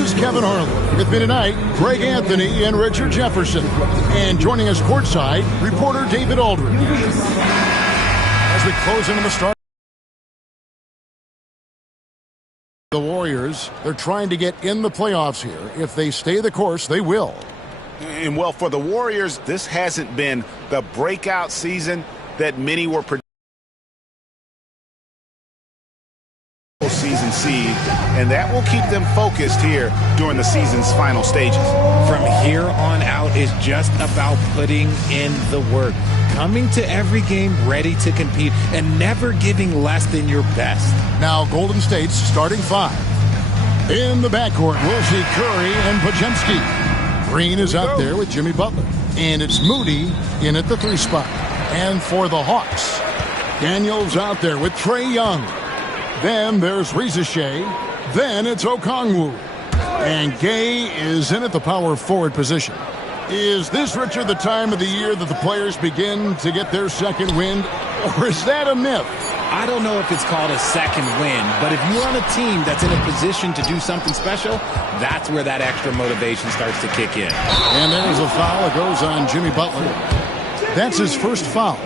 is Kevin Harlan. With me tonight, Greg Anthony and Richard Jefferson. And joining us courtside, reporter David Aldridge. As we close into the start, the Warriors, they're trying to get in the playoffs here. If they stay the course, they will. And well, for the Warriors, this hasn't been the breakout season that many were predicting. Season seed, and that will keep them focused here during the season's final stages. From here on out is just about putting in the work, coming to every game ready to compete, and never giving less than your best. Now Golden State's starting five. In the backcourt, we'll see Curry and Podziemski. Green is out there with Jimmy Butler, and it's Moody in at the 3 spot. And for the Hawks, Daniels out there with Traeyoung. Then there's Rizache. Then it's Okongwu. And Gay is in at the power forward position. Is this, Richard, the time of the year that the players begin to get their second wind? Or is that a myth? I don't know if it's called a second win, but if you're on a team that's in a position to do something special, that's where that extra motivation starts to kick in. And there's a foul. It goes on Jimmy Butler. That's his first foul.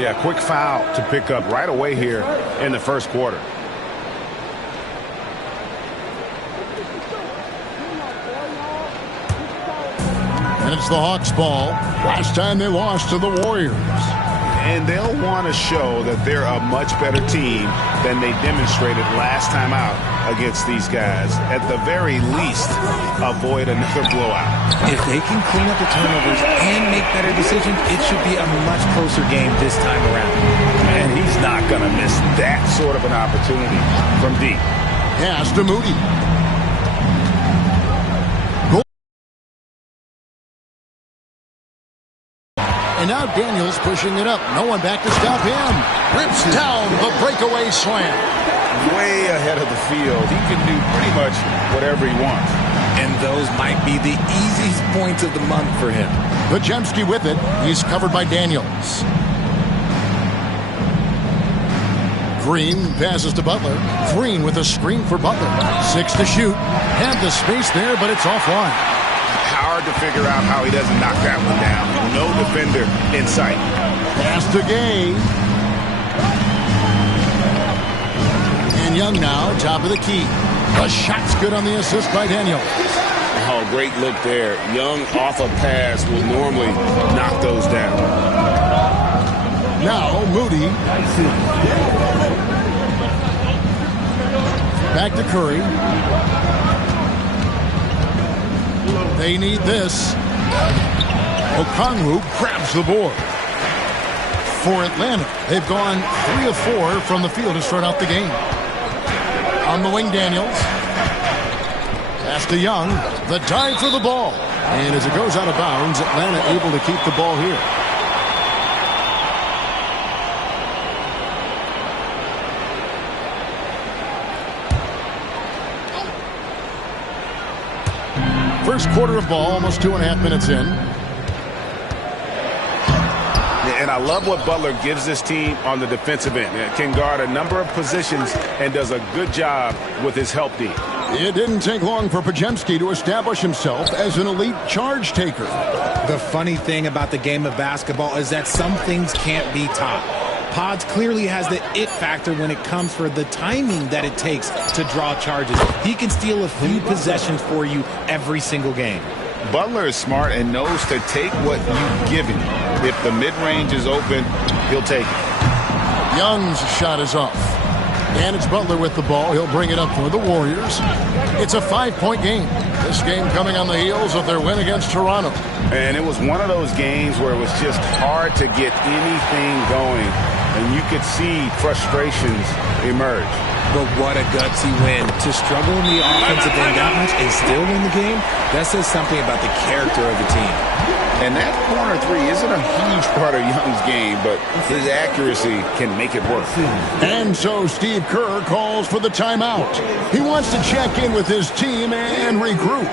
Yeah, quick foul to pick up right away here in the first quarter. And it's the Hawks' ball. Last time they lost to the Warriors. And they'll want to show that they're a much better team than they demonstrated last time out against these guys. At the very least, avoid another blowout. If they can clean up the turnovers and make better decisions, it should be a much closer game this time around. And he's not going to miss that sort of an opportunity from deep. Pass to Moody. And now Daniels pushing it up. No one back to stop him. Rips down the breakaway slam. Way ahead of the field. He can do pretty much whatever he wants. And those might be the easiest points of the month for him. Podziemski with it. He's covered by Daniels. Green passes to Butler. Green with a screen for Butler. 6 to shoot. Had the space there, but it's offline. Hard to figure out how he doesn't knock that one down. No defender in sight. Pass to Gay. And Young now, top of the key. The shot's good on the assist by Daniel. Oh, great look there. Young off a pass will normally knock those down. Now Moody. Back to Curry. They need this. Okongwu grabs the board. For Atlanta, they've gone 3 of 4 from the field to start out the game. On the wing, Daniels. Pass to Young. The dive for the ball. And as it goes out of bounds, Atlanta able to keep the ball here. First quarter of ball, almost 2.5 minutes in. And I love what Butler gives this team on the defensive end. Can guard a number of positions and does a good job with his help deep. It didn't take long for Podziemski to establish himself as an elite charge taker. The funny thing about the game of basketball is that some things can't be taught. Pods clearly has the it factor when it comes for the timing that it takes to draw charges. He can steal a few possessions for you every single game. Butler is smart and knows to take what you give him. If the mid-range is open, he'll take it. Young's shot is off. And it's Butler with the ball. He'll bring it up for the Warriors. It's a 5-point game. This game coming on the heels of their win against Toronto. And it was one of those games where it was just hard to get anything going. And you could see frustrations emerge. But what a gutsy win. To struggle in the offensive end that much and still win the game, that says something about the character of the team. And that corner three isn't a huge part of Young's game, but his accuracy can make it work. And so Steve Kerr calls for the timeout. He wants to check in with his team and regroup.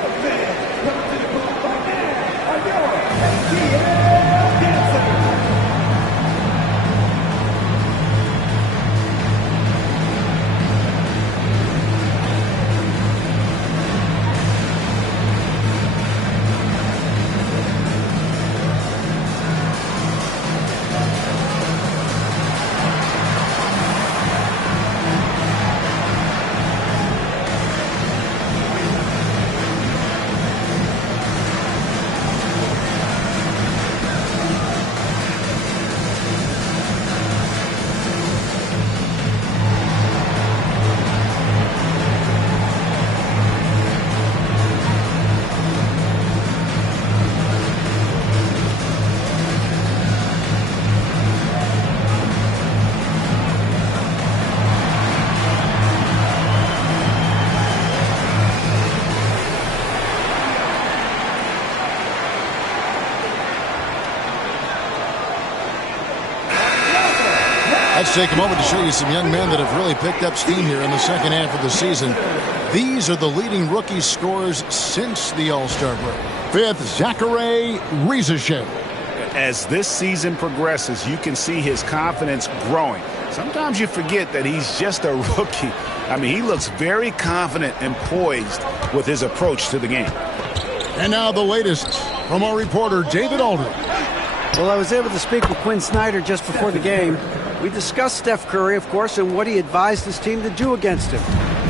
Let's take a moment to show you some young men that have really picked up steam here in the second half of the season. These are the leading rookie scorers since the All-Star break. Fifth, Zachary Rizashay. As this season progresses, you can see his confidence growing. Sometimes you forget that he's just a rookie. I mean, he looks very confident and poised with his approach to the game. And now the latest from our reporter, David Aldridge. Well, I was able to speak with Quinn Snyder just before the game. We discussed Steph Curry, of course, and what he advised his team to do against him.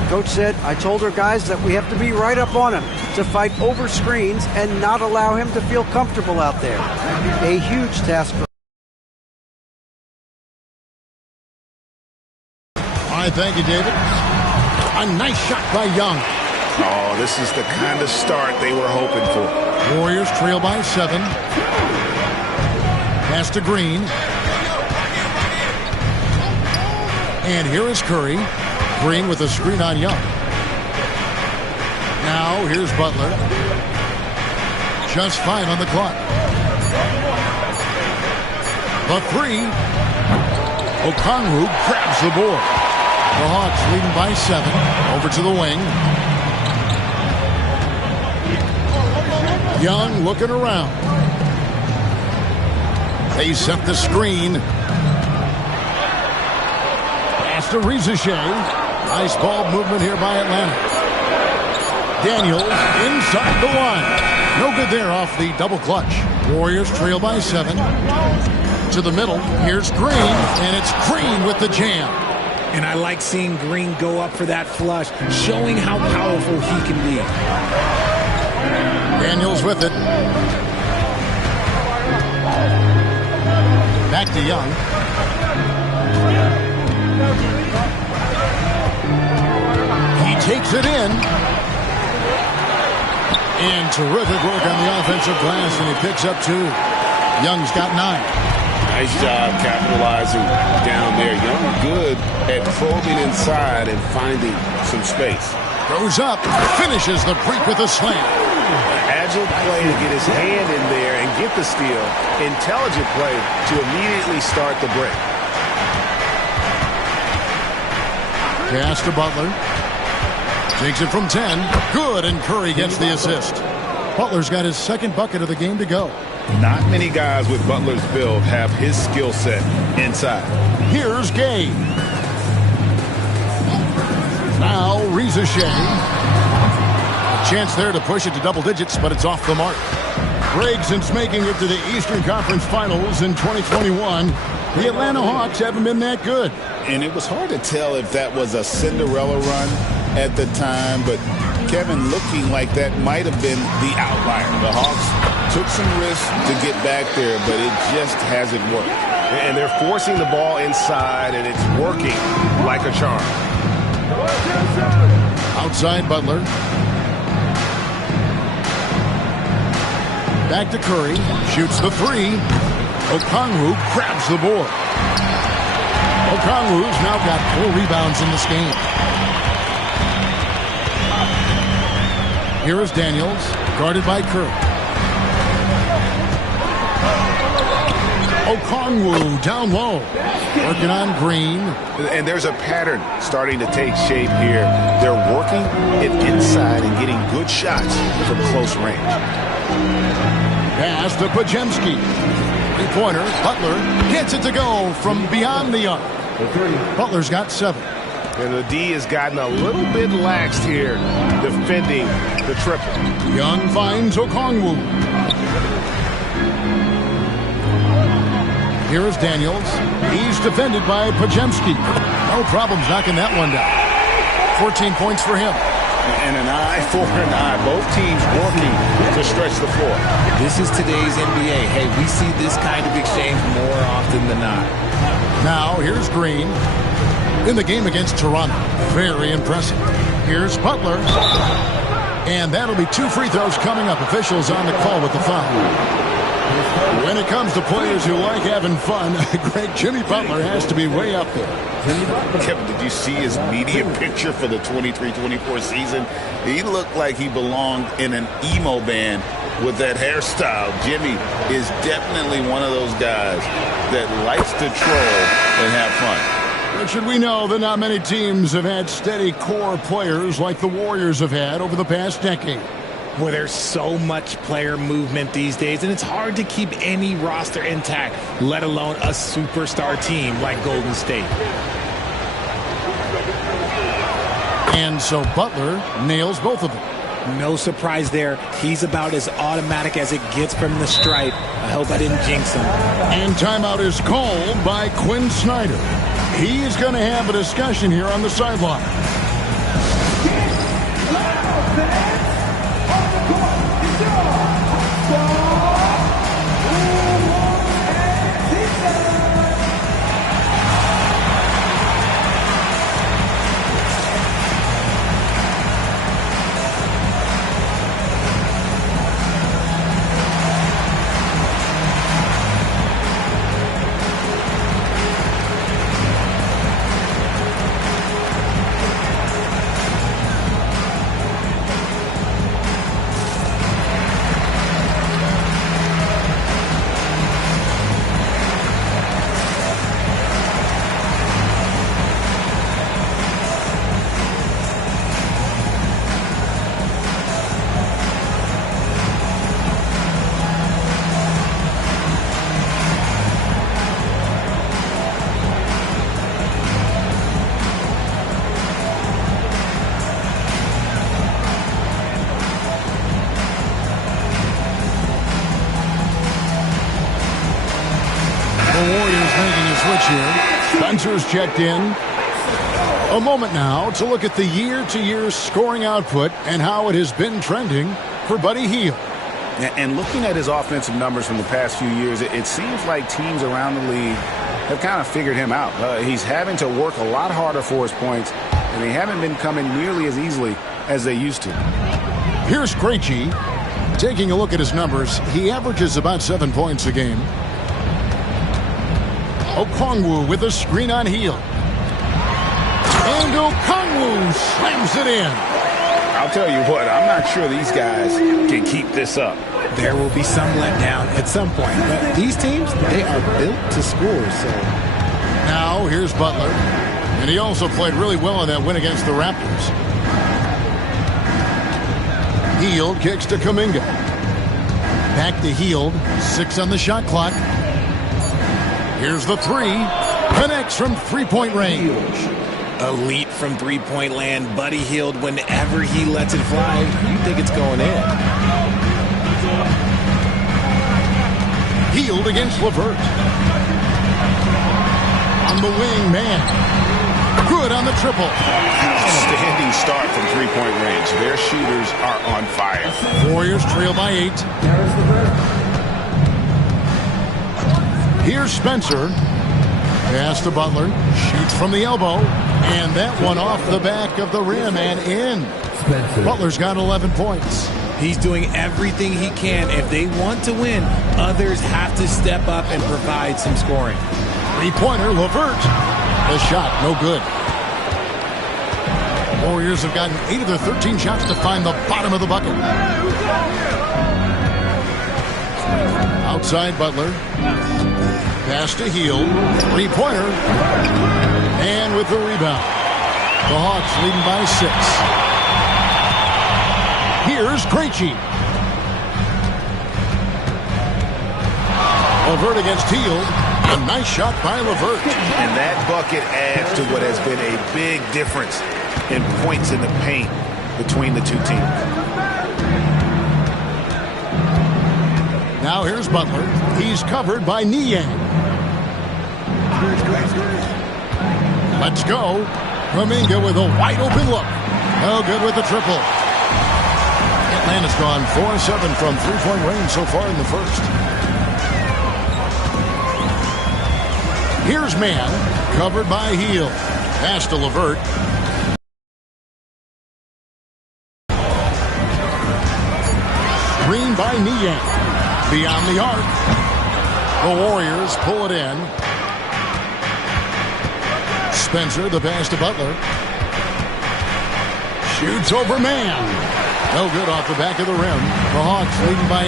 Coach said, I told our guys that we have to be right up on him, to fight over screens and not allow him to feel comfortable out there. A huge task for. All right, thank you, David. A nice shot by Young. Oh, this is the kind of start they were hoping for. Warriors trail by 7. Pass to Green. And here is Curry. Green with a screen on Young. Now here's Butler. Just 5 on the clock. The 3. Okongwu grabs the board. The Hawks leading by 7. Over to the wing. Young looking around. They set the screen. Pass to Rizashay. Nice ball movement here by Atlanta. Daniels inside the line. No good there off the double clutch. Warriors trail by 7. To the middle. Here's Green. And it's Green with the jam. And I like seeing Green go up for that flush, showing how powerful he can be. Daniels with it. Back to Young. He takes it in. And terrific work on the offensive glass, and he picks up 2. Young's got 9. Nice job capitalizing down there. Young good at probing inside and finding some space. Goes up, finishes the break with a slam. Agile play to get his hand in there and get the steal. Intelligent play to immediately start the break. Pass to Butler. Takes it from 10. Good, and Curry gets the assist. Butler's got his second bucket of the game to go. Not many guys with Butler's build have his skill set inside. Here's Gay. Now Rizashay. A chance there to push it to double digits, but it's off the mark. Greg, since making it to the Eastern Conference Finals in 2021, the Atlanta Hawks haven't been that good. And it was hard to tell if that was a Cinderella run at the time, but Kevin looking like that might have been the outlier. The Hawks took some risks to get back there, but it just hasn't worked. And they're forcing the ball inside, and it's working like a charm. Outside Butler. Back to Curry. Shoots the 3. Okongwu grabs the board. Okongwu's now got 4 rebounds in this game. Here is Daniels, guarded by Curry. Okongwu down low, working on Green. And there's a pattern starting to take shape here. They're working it inside and getting good shots from close range. Pass to Podziemski. 3-pointer. Butler gets it to go from beyond the arc. Butler's got 7. And the D has gotten a little bit laxed here defending the triple. Young finds Okongwu. Here is Daniels. He's defended by Podziemski. No problems knocking that one down. 14 points for him. And an eye for an eye. Both teams working to stretch the floor. This is today's NBA. Hey, we see this kind of exchange more often than not. Now, here's Green. In the game against Toronto. Very impressive. Here's Butler. And that'll be 2 free throws coming up. Officials on the call with the foul. When it comes to players who like having fun, Greg, Jimmy Butler has to be way up there. Kevin, did you see his media picture for the 23-24 season? He looked like he belonged in an emo band with that hairstyle. Jimmy is definitely one of those guys that likes to troll and have fun. Richard, we know that not many teams have had steady core players like the Warriors have had over the past decade. Well, there's so much player movement these days, and it's hard to keep any roster intact, let alone a superstar team like Golden State. And so Butler nails both of them. No surprise there. He's about as automatic as it gets from the stripe. I hope I didn't jinx him. And timeout is called by Quinn Snyder. He's going to have a discussion here on the sideline. Spencer's checked in. A moment now to look at the year-to-year scoring output and how it has been trending for Buddy Hield. And looking at his offensive numbers from the past few years, it seems like teams around the league have kind of figured him out. He's having to work a lot harder for his points, and they haven't been coming nearly as easily as they used to. Here's Krejci. Taking a look at his numbers, he averages about 7 points a game. Okongwu with a screen on Hield. And Okongwu slams it in. I'll tell you what, I'm not sure these guys can keep this up. There will be some letdown at some point, but these teams, they are built to score. So now here's Butler, and he also played really well in that win against the Raptors. Hield kicks to Kuminga. Back to Hield, 6 on the shot clock. Here's the three. Connects from three-point range. Elite from three-point land. Buddy Hield, whenever he lets it fly, you think it's going in. Hield against LeVert. On the wing, man. Good on the triple. Outstanding start from three-point range. Their shooters are on fire. Warriors trail by 8. Here's Spencer. Pass to Butler. Shoots from the elbow. And that one off the back of the rim and in. Spencer. Butler's got 11 points. He's doing everything he can. If they want to win, others have to step up and provide some scoring. Three-pointer, LeVert. The shot, no good. Warriors have gotten 8 of their 13 shots to find the bottom of the bucket. Outside Butler. Pass to Hield. Three-pointer. And with the rebound. The Hawks leading by 6. Here's Krejci. LeVert against Hield. A nice shot by LeVert. And that bucket adds to what has been a big difference in points in the paint between the two teams. Now here's Butler. He's covered by Niang. Let's go. Kuminga with a wide open look. No good with the triple. Atlanta's gone 4-7 from three-point range so far in the first. Here's Man, covered by Hield. Pass to LeVert. Screen by Niang. Beyond the arc. The Warriors pull it in. Spencer, the pass to Butler. Shoots over Man. No good off the back of the rim. The Hawks leading by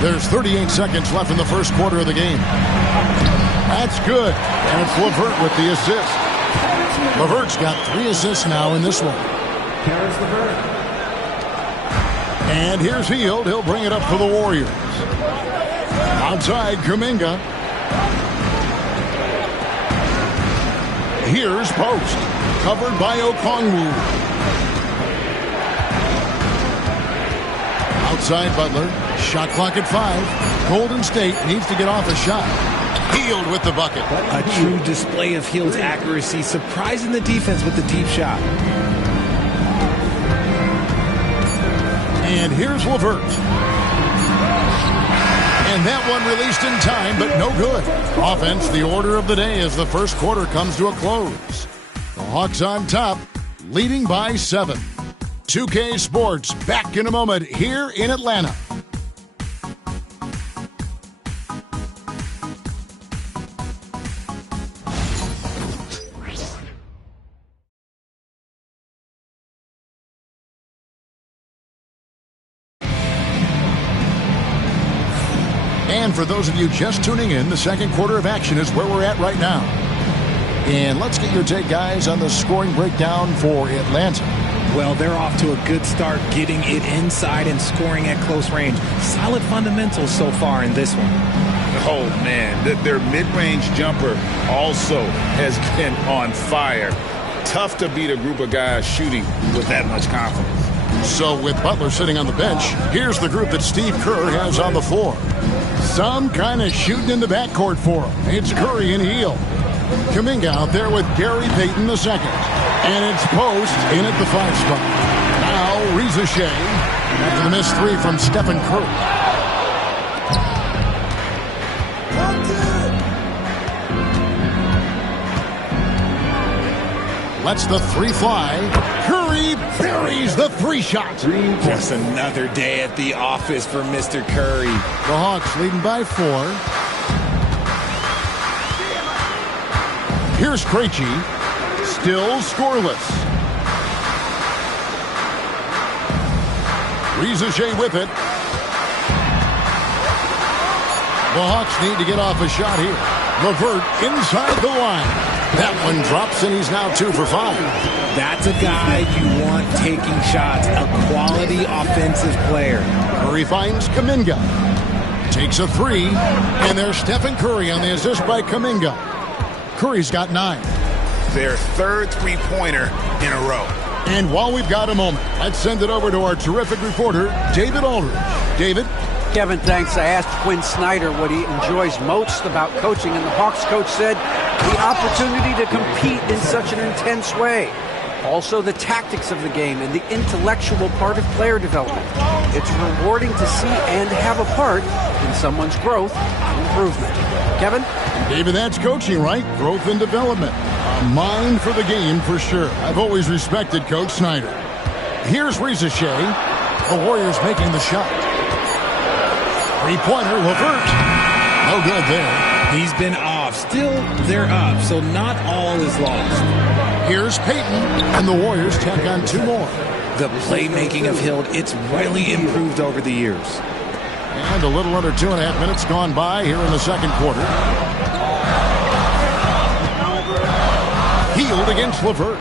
8. There's 38 seconds left in the first quarter of the game. That's good. And it's LeVert with the assist. LeVert's got 3 assists now in this one. And here's Hield. He'll bring it up for the Warriors. Outside, Kuminga. Here's Post. Covered by Okongwu. Outside Butler. Shot clock at 5. Golden State needs to get off a shot. Hield with the bucket. A true display of Hield's accuracy, surprising the defense with the deep shot. And here's LeVert. And that one released in time, but no good. Offense, the order of the day as the first quarter comes to a close. The Hawks on top, leading by 7. 2K Sports back in a moment here in Atlanta. And for those of you just tuning in, the second quarter of action is where we're at right now. And let's get your take, guys, on the scoring breakdown for Atlanta. Well, they're off to a good start getting it inside and scoring at close range. Solid fundamentals so far in this one. Oh, man, their mid-range jumper also has been on fire. Tough to beat a group of guys shooting with that much confidence. So with Butler sitting on the bench, here's the group that Steve Kerr has on the floor. Some kind of shooting in the backcourt for him. It's Curry and Hield. Kuminga out there with Gary Payton II. And it's Post in at the 5 spot. Now Reza Shea after the missed 3 from Stephen Curry. Lets the 3 fly. Curry buries the 3 shot. Just another day at the office for Mr. Curry. The Hawks leading by 4. Here's Krejci. Still scoreless. Reza Shea with it. The Hawks need to get off a shot here. LeVert inside the line. That one drops, and he's now 2 for 5. That's a guy you want taking shots, a quality offensive player. Curry finds Kuminga. Takes a 3, and there's Stephen Curry on the assist by Kuminga. Curry's got 9. Their 3rd three-pointer in a row. And while we've got a moment, let's send it over to our terrific reporter, David Aldridge. David? Kevin, thanks. I asked Quinn Snyder what he enjoys most about coaching, and the Hawks coach said the opportunity to compete in such an intense way. Also, the tactics of the game and the intellectual part of player development. It's rewarding to see and have a part in someone's growth and improvement. Kevin? David, that's coaching, right? Growth and development. A mind for the game for sure. I've always respected Coach Snyder. Here's Reza Shea. The Warriors making the shot. 3-pointer, LeVert. No good there. He's been off. Still, they're up, so not all is lost. Here's Payton, and the Warriors tack on 2 more. The playmaking of Hield, it's really improved over the years. And a little under 2.5 minutes gone by here in the second quarter. Hield against LeVert.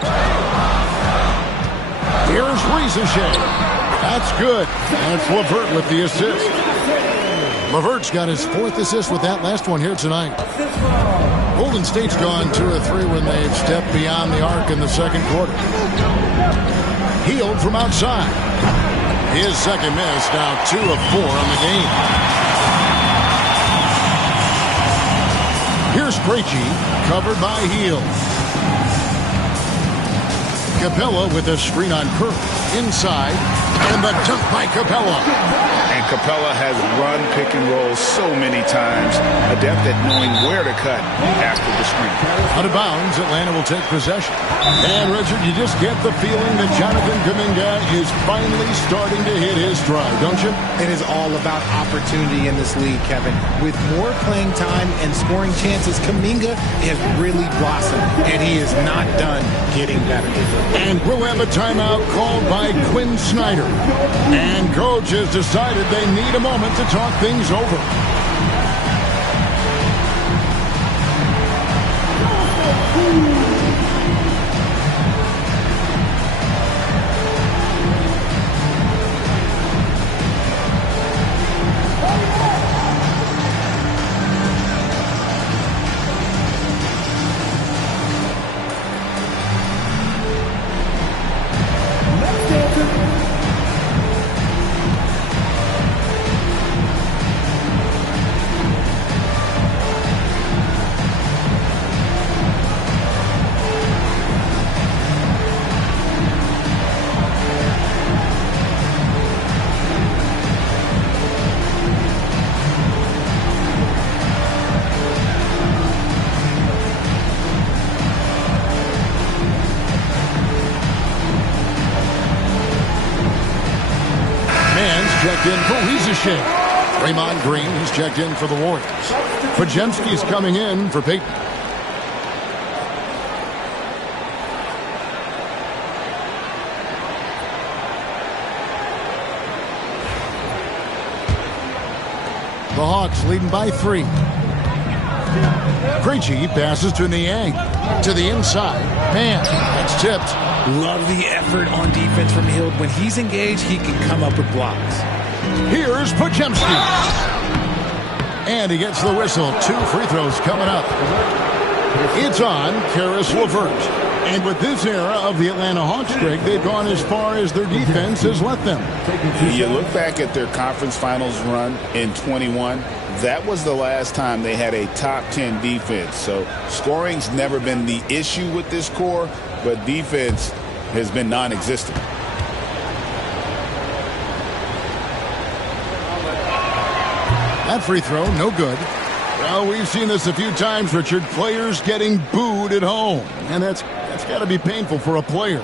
Here's Reza Shea. That's good. And it's LeVert with the assist. LeVert's got his 4th assist with that last one here tonight. Golden State's gone 2 of 3 when they've stepped beyond the arc in the second quarter. Hield from outside. His second miss, now 2 of 4 on the game. Here's Krejci, covered by Hield. Capella with a screen on Curry. Inside, and the dunk by Capella. And Capella has run pick and roll so many times, adept at knowing where to cut after the screen. Out of bounds, Atlanta will take possession. And, Richard, you just get the feeling that Jonathan Kuminga is finally starting to hit his stride, don't you? It is all about opportunity in this league, Kevin. With more playing time and scoring chances, Kuminga has really blossomed, and he is not done getting better. And we'll have a timeout called by Quinn Snyder. And coach has decided they need a moment to talk things over. Checked in for Wiesesche. Draymond Green has checked in for the Warriors. Pajemski's coming in for Peyton. The Hawks leading by 3. Krejci passes to Niang. To the inside. Man, that's tipped. Love the effort on defense from Hield. When he's engaged, he can come up with blocks. Here's Pajemski. And he gets the whistle. 2 free throws coming up. It's on Karis LeVert. And with this era of the Atlanta Hawks, Greg, they've gone as far as their defense has let them. You look back at their conference finals run in 21. That was the last time they had a top 10 defense. So scoring's never been the issue with this core, but defense has been non-existent. That free throw, no good. Well, we've seen this a few times, Richard. Players getting booed at home. And that's got to be painful for a player.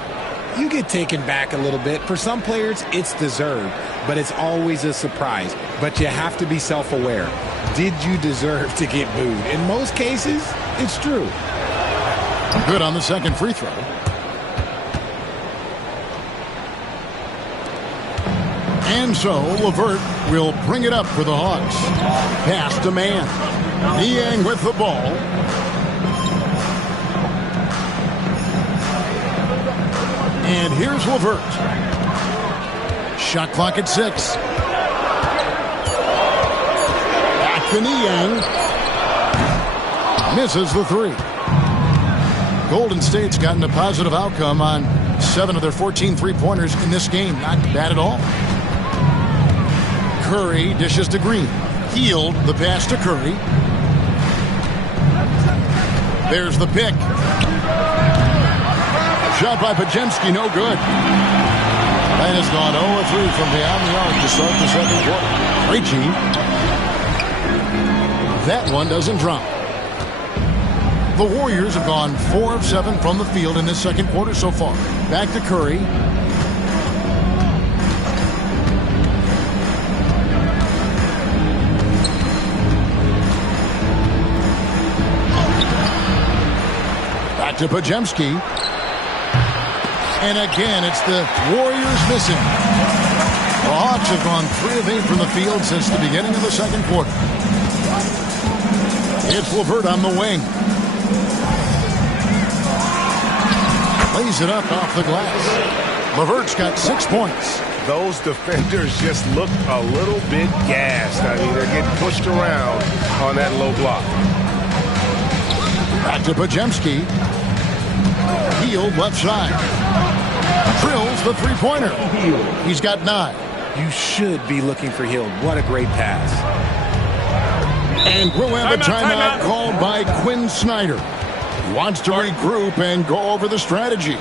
You get taken back a little bit. For some players, it's deserved, but it's always a surprise. But you have to be self-aware. Did you deserve to get booed? In most cases, it's true. Good on the second free throw. And so LeVert will bring it up for the Hawks. Pass to Mann. Niang with the ball. And here's LeVert. Shot clock at 6. Back to Niang. Misses the 3. Golden State's gotten a positive outcome on 7 of their 14 three-pointers in this game. Not bad at all. Curry dishes to Green. Hield the pass to Curry. There's the pick. Shot by Pajemski, no good. That has gone 0-3 from beyond the arc to start the second quarter. Krejci. That one doesn't drop. The Warriors have gone 4 of 7 from the field in this second quarter so far. Back to Curry. Back to Pajemski. And again, it's the Warriors missing. The Hawks have gone 3 of 8 from the field since the beginning of the second quarter. It's LeVert on the wing. Lays it up off the glass. LeVert's got 6 points. Those defenders just look a little bit gassed. I mean, they're getting pushed around on that low block. Back to Pajemski. Hield left side. Drills the three-pointer. He's got 9. You should be looking for Hield. What a great pass. And we'll have a timeout called by Quinn Snyder. He wants to regroup and go over the strategy.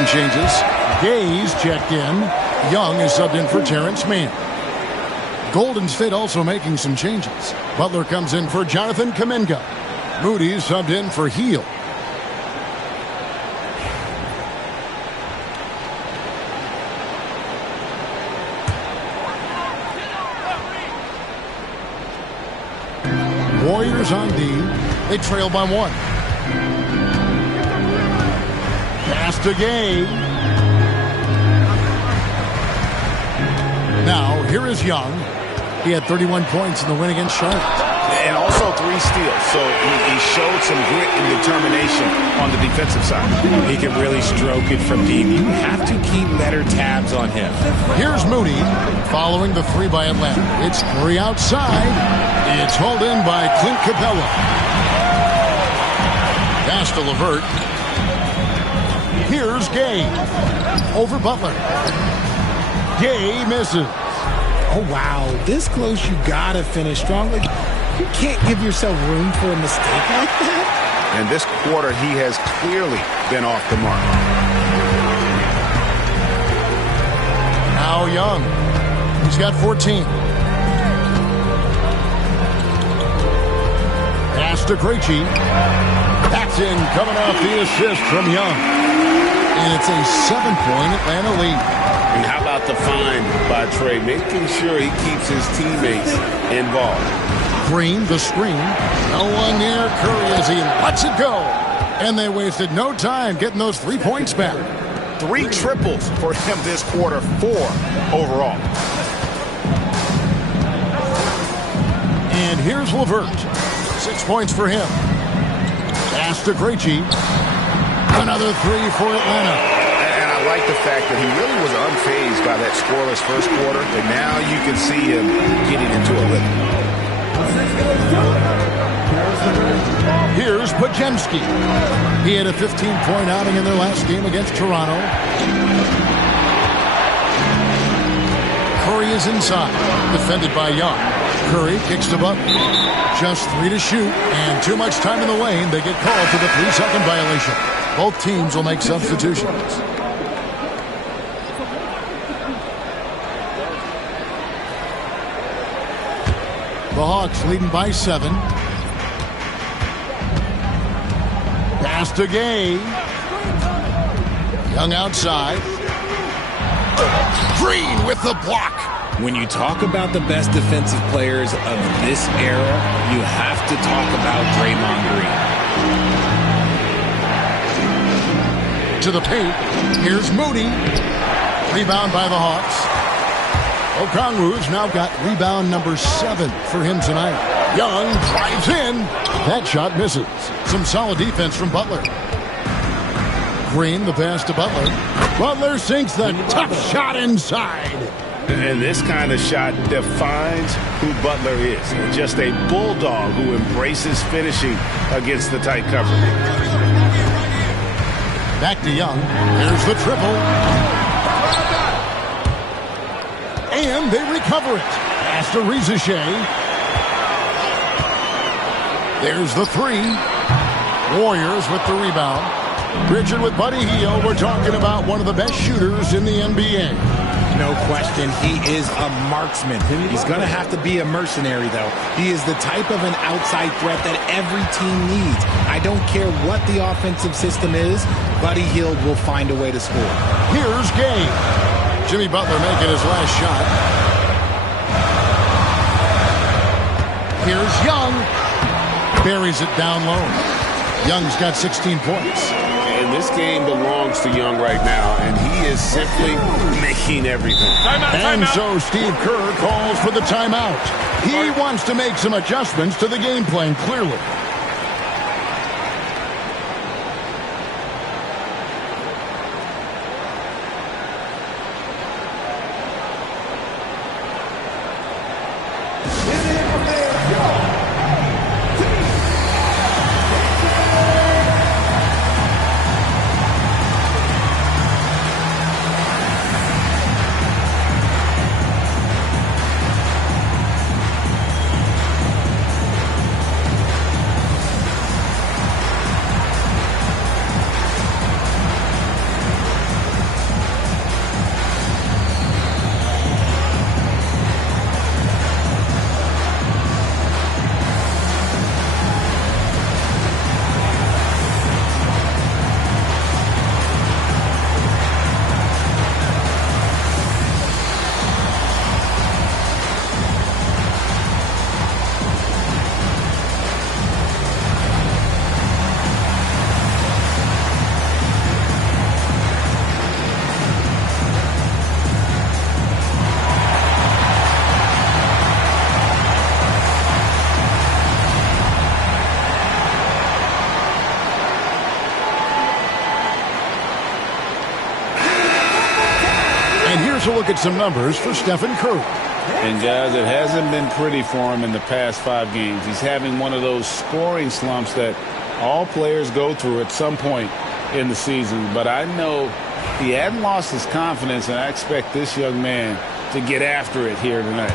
some changes. Gay's checked in. Young is subbed in for Terrence Mann. Golden State also making some changes. Butler comes in for Jonathan Kuminga. Moody subbed in for Heel. Warriors on D. They trail by 1. Pass to Gay. Now, here is Young. He had 31 points in the win against Charlotte. And also 3 steals. So he showed some grit and determination on the defensive side. He can really stroke it from deep. You have to keep better tabs on him. Here's Moody following the 3 by Atlanta. It's Curry outside. It's hauled in by Clint Capella. Pass to LeVert. Here's Gay. Over Butler. Gay misses. Oh, wow. This close, you got to finish strong. Like, you can't give yourself room for a mistake like that. And this quarter, he has clearly been off the mark. Now Young. He's got 14. Pass to Krejci. That's in, coming off the assist from Young. And it's a 7-point Atlanta lead. And how about the find by Trae, making sure he keeps his teammates involved. Green, the screen. No one near Curry as he lets it go. And they wasted no time getting those 3 points back. 3 triples for him this quarter, 4 overall. And here's LeVert. 6 points for him. Pass to Krejci. Another 3 for Atlanta. And I like the fact that he really was unfazed by that scoreless first quarter. And now you can see him getting into a rhythm. Here's Podziemski. He had a 15-point outing in their last game against Toronto. Curry is inside, defended by Young. Curry kicks to Butler. Just 3 to shoot, and too much time in the lane. They get called for the 3-second violation. Both teams will make substitutions. The Hawks leading by 7. Pass to Gay. Young outside. Green with the block. When you talk about the best defensive players of this era, you have to talk about Draymond Green. To the paint. Here's Moody. Rebound by the Hawks. Okongwu's now got rebound number 7 for him tonight. Young drives in. That shot misses. Some solid defense from Butler. Green, the pass to Butler. Butler sinks the tough shot inside. And this kind of shot defines who Butler is. Just a bulldog who embraces finishing against the tight cover. Back to Young. There's the triple. And they recover it. Pass to Rizachet. There's the 3. Warriors with the rebound. Richard with Buddy Hield. We're talking about one of the best shooters in the NBA. No question, he is a marksman. He's going to have to be a mercenary, though. He is the type of an outside threat that every team needs. I don't care what the offensive system is, Buddy Hield will find a way to score. Here's Gay. Jimmy Butler making his last shot. Here's Young. Buries it down low. Young's got 16 points. And this game belongs to Young right now, and he is simply making everything. And so Steve Kerr calls for the timeout. He wants to make some adjustments to the game plan, clearly. here's a look at some numbers for Stephen Curry. And, guys, it hasn't been pretty for him in the past 5 games. He's having one of those scoring slumps that all players go through at some point in the season. But I know he hadn't lost his confidence, and I expect this young man to get after it here tonight.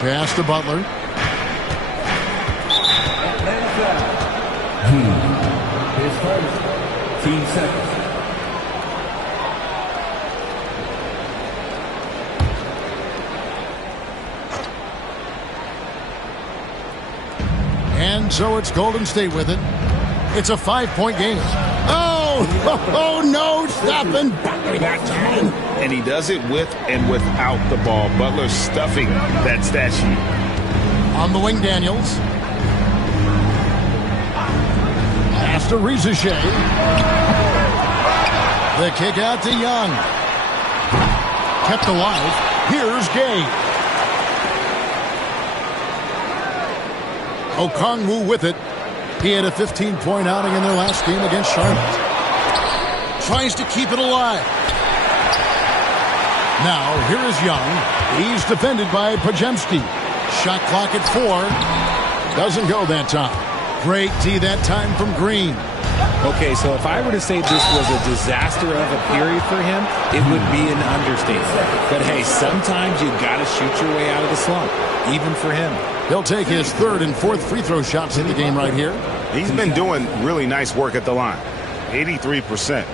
Pass to Butler. His first. 15 seconds. And so it's Golden State with it. It's a 5-point game. Oh, no, stopping Butler that time. And he does it with and without the ball. Butler stuffing that stat sheet. On the wing, Daniels. Pass to Rizichet. The kick out to Young. Kept alive. Here's Gay. Okongwu with it. He had a 15-point outing in their last game against Charlotte. Tries to keep it alive. Now, here is Young. He's defended by Podziemski. Shot clock at 4. Doesn't go that time. Great D that time from Green. Okay, so if I were to say this was a disaster of a period for him, it would be an understatement. But hey, sometimes you got to shoot your way out of the slump, even for him. He'll take his 3rd and 4th free throw shots in the game right here. He's been doing really nice work at the line. 83%.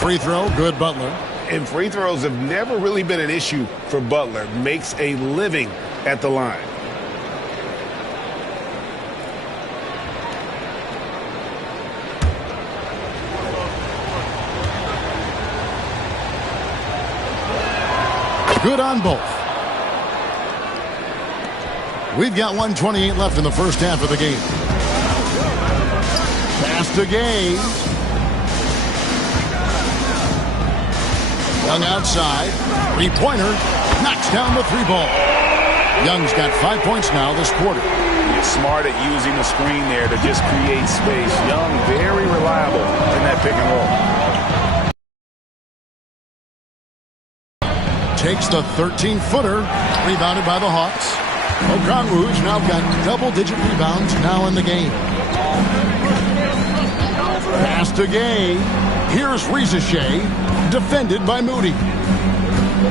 Free throw, good Butler. And free throws have never really been an issue for Butler. Makes a living at the line. Good on both. We've got 1:28 left in the first half of the game. Pass to Gay. Young outside. 3-pointer. Knocks down the 3-ball. Young's got 5 points now this quarter. He's smart at using the screen there to just create space. Young, very reliable in that pick and roll. Takes the 13-footer. Rebounded by the Hawks. Okongwu's now got double-digit rebounds now in the game. Pass to Gay. Here's Rizichet. Defended by Moody.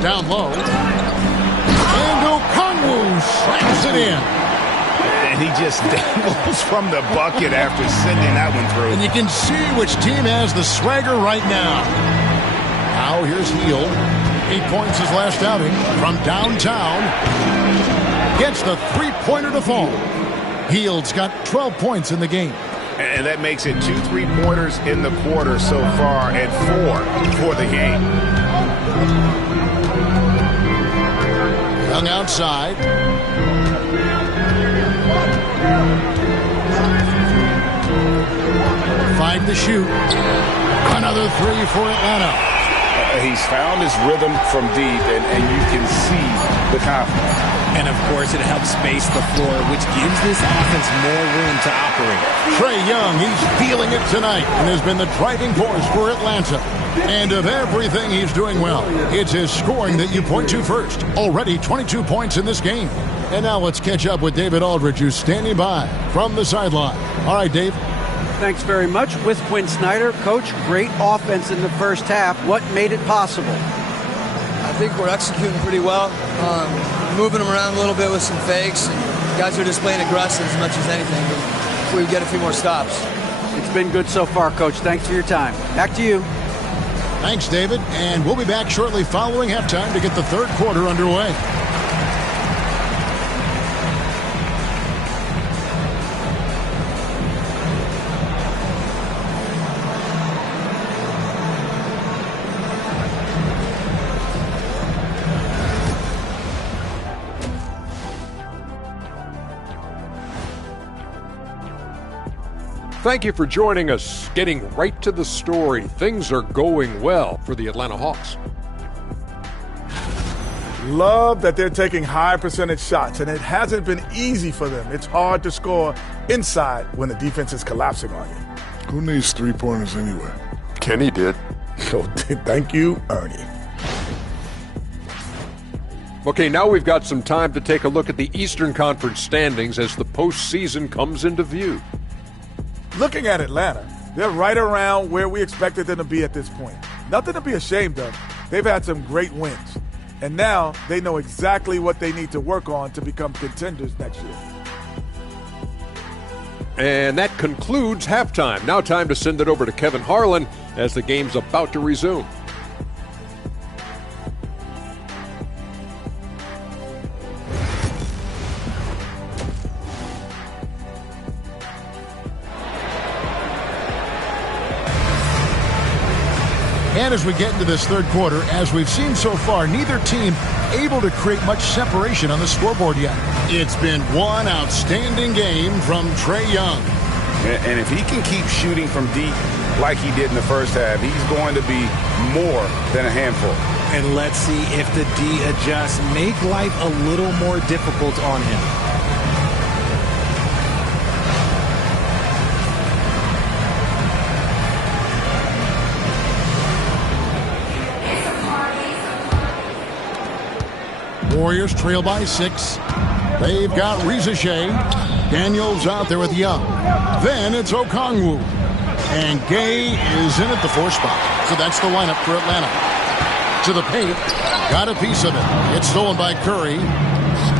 Down low. And Okongwu slams it in. And he just dangles from the bucket after sending that one through. And you can see which team has the swagger right now. Now here's Heel. 8 points his last outing from downtown. Gets the 3-pointer to fall. Heald's got 12 points in the game. And that makes it 2 3-pointers in the quarter so far and 4 for the game. Young outside. Five to shoot. Another 3 for Atlanta. He's found his rhythm from deep, and you can see the confidence. And, of course, it helps space the floor, which gives this offense more room to operate. Traeyoung, he's feeling it tonight and has been the driving force for Atlanta. And of everything he's doing well, it's his scoring that you point to first. Already 22 points in this game. And now let's catch up with David Aldridge, who's standing by from the sideline. All right, Dave. Thanks very much. With Quinn Snyder, Coach, great offense in the first half. What made it possible? I think we're executing pretty well. Moving them around a little bit with some fakes. And guys are just playing aggressive as much as anything. If we get a few more stops. It's been good so far, Coach. Thanks for your time. Back to you. Thanks, David. And we'll be back shortly following halftime to get the third quarter underway. Thank you for joining us. Getting right to the story, things are going well for the Atlanta Hawks. Love that they're taking high percentage shots, and it hasn't been easy for them. It's hard to score inside when the defense is collapsing on you. Who needs three-pointers anyway? Kenny did. So thank you, Ernie. Okay, now we've got some time to take a look at the Eastern Conference standings as the postseason comes into view. Looking at Atlanta, they're right around where we expected them to be at this point. Nothing to be ashamed of. They've had some great wins. And now they know exactly what they need to work on to become contenders next year. And that concludes halftime. Now time to send it over to Kevin Harlan as the game's about to resume. And as we get into this third quarter, as we've seen so far, neither team able to create much separation on the scoreboard yet. It's been one outstanding game from Traeyoung. And if he can keep shooting from deep like he did in the first half, he's going to be more than a handful. And let's see if the D adjusts, make life a little more difficult on him. Warriors trail by 6. They've got Reza Shea. Daniels out there with Young. Then it's Okongwu. And Gay is in at the 4 spot. So that's the lineup for Atlanta. To the paint. Got a piece of it. It's stolen by Curry.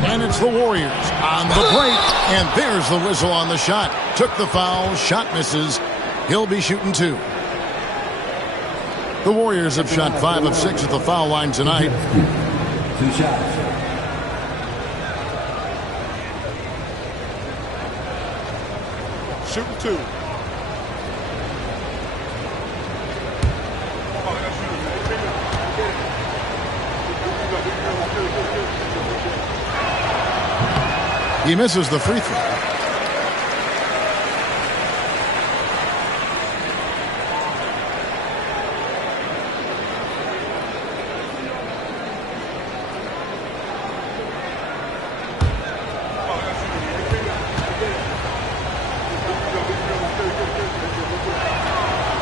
And it's the Warriors on the break. And there's the whistle on the shot. Took the foul. Shot misses. He'll be shooting 2. The Warriors have shot 5 of 6 at the foul line tonight. 2 shots. Shooting 2. He misses the free throw.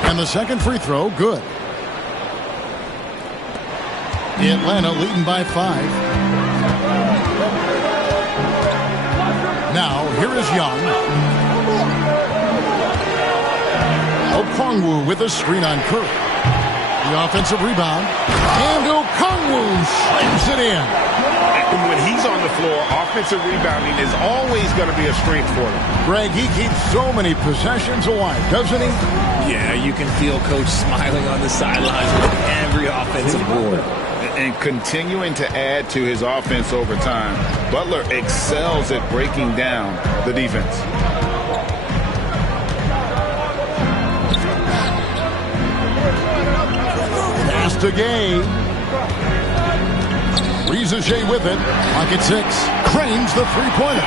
And the second free throw, good. Atlanta leading by 5. Now, here is Young. Okongwu with a screen on Curry. The offensive rebound. And Okongwu slams it in. When he's on the floor, offensive rebounding is always going to be a strength for him. Greg, he keeps so many possessions alive, doesn't he? Yeah, you can feel Coach smiling on the sidelines with every offensive board. And continuing to add to his offense over time, Butler excels at breaking down the defense. Pass to Gay. Reza Shea with it. Pocket 6. Cranes the three-pointer.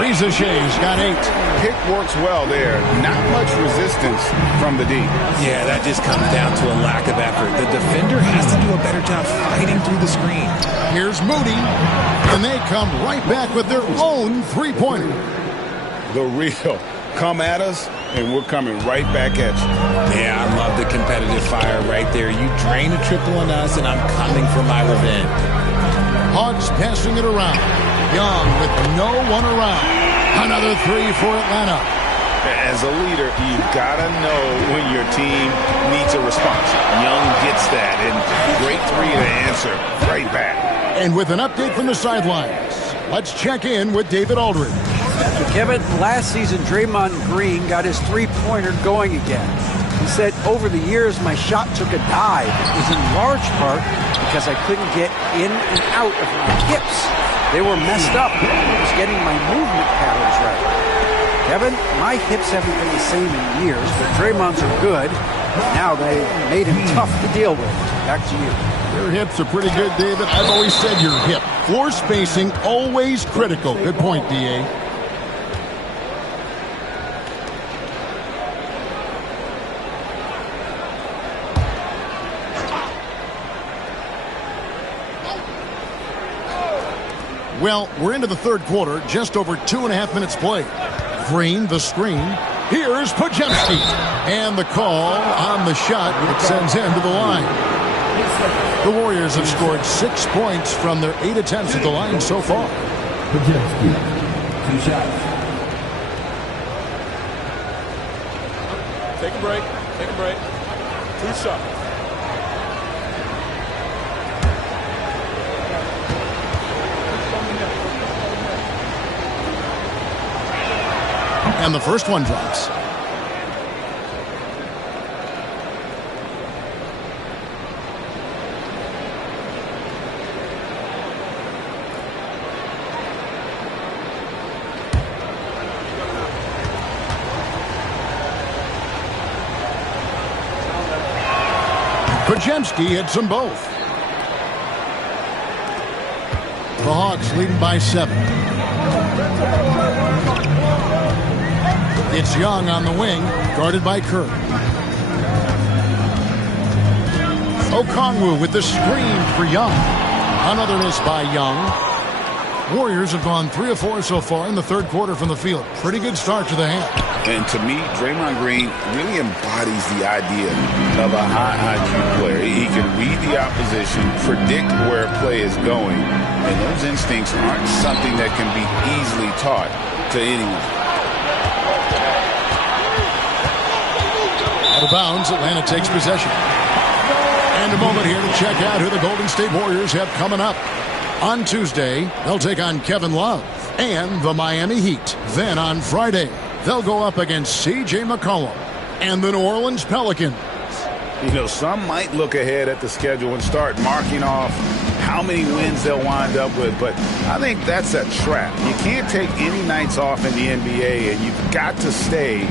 Reza Shea's got 8. Pick works well there. Not much resistance from the D. Yeah, that just comes down to a lack of effort. The defender has to do a better job fighting through the screen. Here's Moody. And they come right back with their own three-pointer. The real. Come at us, and we're coming right back at you. Yeah, I love the competitive fire right there. You drain a triple on us, and I'm coming for my revenge. Hawks passing it around. Young with no one around. Another 3 for Atlanta. As a leader, you've got to know when your team needs a response. Young gets that, and great 3 to answer right back. And with an update from the sidelines, let's check in with David Aldridge. Kevin, last season, Draymond Green got his three-pointer going again. He said, over the years, my shot took a dive. It was in large part because I couldn't get in and out of my hips. They were messed up. I was getting my movement patterns right. Kevin, my hips haven't been the same in years, but Draymond's are good. Now they made him tough to deal with. Back to you. Your hips are pretty good, David. I've always said your hip. Floor spacing, always critical. Good point, D.A. Well, we're into the third quarter, just over 2.5 minutes played. Green, the screen. Here's Pajemski. And the call on the shot that sends him to the line. The Warriors have scored 6 points from their 8 attempts at the line so far. Pajemski, 2 shots. Take a break. 2 shots. And the first one drops. Pajemski hits them both. The Hawks leading by 7. It's Young on the wing, guarded by Kerr. Okongwu with the screen for Young. Another miss by Young. Warriors have gone 3 of 4 so far in the third quarter from the field. Pretty good start to the half. And to me, Draymond Green really embodies the idea of a high IQ player. He can read the opposition, predict where a play is going, and those instincts aren't something that can be easily taught to anyone. Out of bounds, Atlanta takes possession. And a moment here to check out who the Golden State Warriors have coming up. On Tuesday, they'll take on Kevin Love and the Miami Heat. Then on Friday, they'll go up against C.J. McCollum and the New Orleans Pelicans. You know, some might look ahead at the schedule and start marking off how many wins they'll wind up with, but I think that's a trap. You can't take any nights off in the NBA, and you've got to stay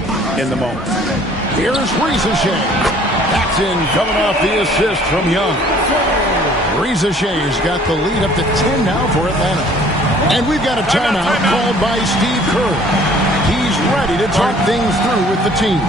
in the moment. Here's Rizachet. That's in, coming off the assist from Young. Rizachet's got the lead up to 10 now for Atlanta. And we've got a timeout called by Steve Kerr. He's ready to talk things through with the team.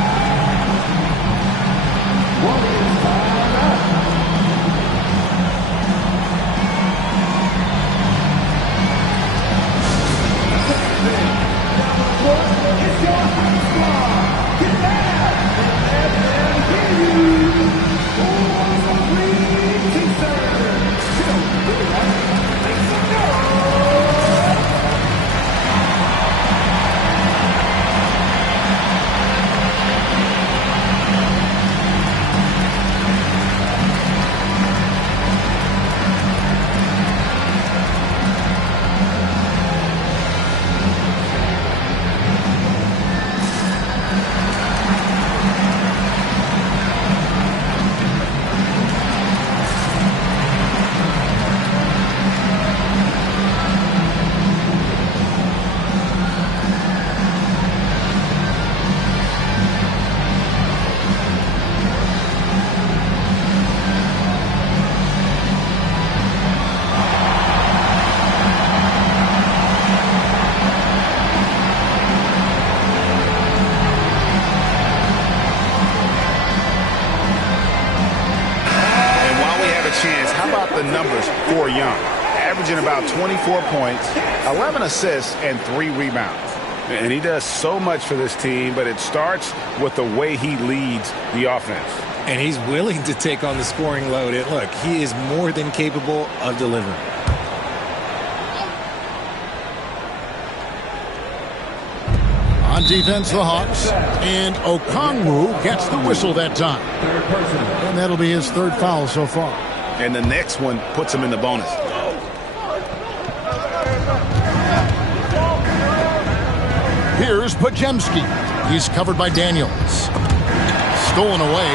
The numbers for Young, averaging about 24 points, 11 assists, and 3 rebounds. And he does so much for this team, but it starts with the way he leads the offense. And he's willing to take on the scoring load. And look, he is more than capable of delivering. On defense, the Hawks. And Okongwu gets the whistle that time. And that'll be his 3rd foul so far. And the next one puts him in the bonus. Here's Pajemski. He's covered by Daniels. Stolen away.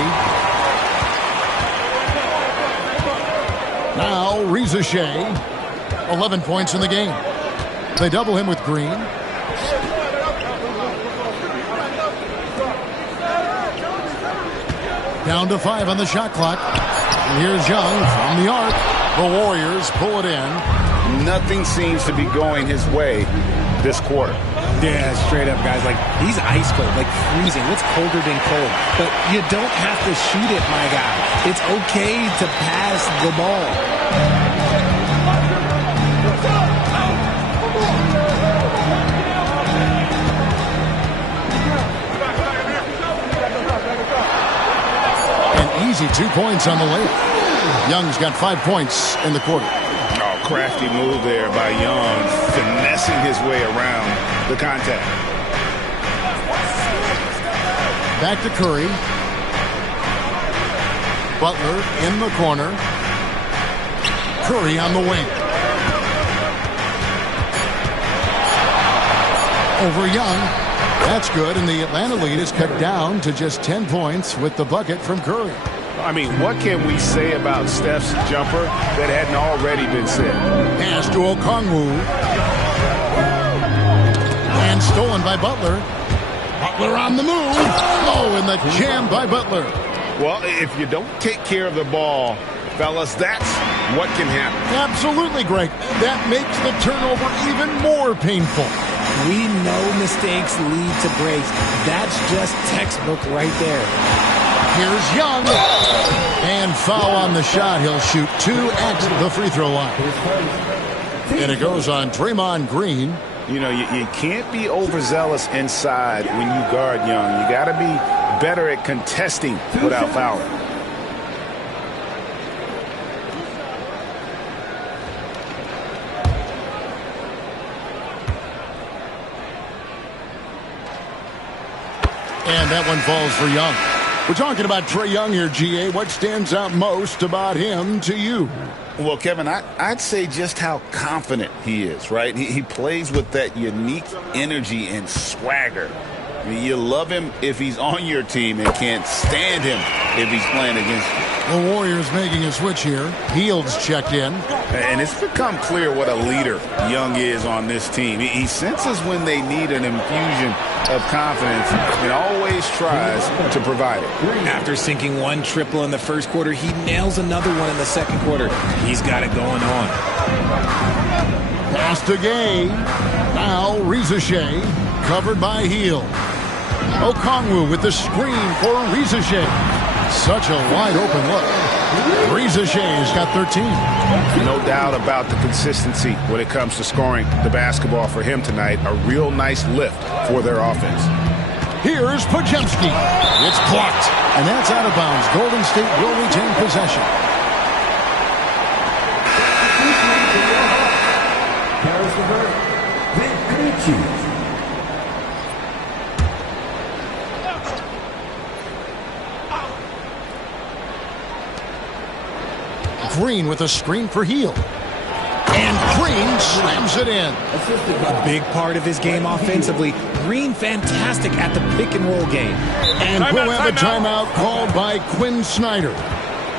Now Rizachet. 11 points in the game. They double him with Green. Down to 5 on the shot clock. And here's Young from the arc. The Warriors pull it in. Nothing seems to be going his way this quarter. Yeah, straight up, guys. Like, he's ice cold, like freezing. What's colder than cold? But you don't have to shoot it, my guy. It's okay to pass the ball. 2 points on the layup. Young's got 5 points in the quarter. Oh, crafty move there by Young, finessing his way around the contact. Back to Curry. Butler in the corner. Curry on the wing. Over Young. That's good, and the Atlanta lead is cut down to just 10 points with the bucket from Curry. I mean, what can we say about Steph's jumper that hadn't already been said? Pass to Okongwu. And stolen by Butler. Butler on the move. Oh, and the jam by Butler. Well, if you don't take care of the ball, fellas, that's what can happen. Absolutely, Greg. That makes the turnover even more painful. We know mistakes lead to breaks. That's just textbook right there. Here's Young. And foul on the shot. He'll shoot 2 at the free throw line. And it goes on Draymond Green. You know, you can't be overzealous inside when you guard Young. You got to be better at contesting without fouling. And that one falls for Young. We're talking about Trae Young here, GA. What stands out most about him to you? Well, Kevin, I'd say just how confident he is, right? He plays with that unique energy and swagger. I mean, you love him if he's on your team and can't stand him if he's playing against you. The Warriors making a switch here. Fields checked in. And it's become clear what a leader Young is on this team. He senses when they need an infusion of confidence and always tries to provide it. After sinking 1 triple in the first quarter, he nails another one in the second quarter. He's got it going on. Pass to Gay. Now Rizashea, covered by Hield. Okongwu with the screen for Rizashea. Such a wide open look. Rizashea's got 13. No doubt about the consistency when it comes to scoring the basketball for him tonight. A real nice lift for their offense. Here's Podziemski. It's blocked. And that's out of bounds. Golden State will retain possession. Paris LeVert. Vinci. Green with a screen for Hield. And Green slams it in. A big part of his game offensively. Green fantastic at the pick and roll game. And we'll have a timeout called by Quinn Snyder.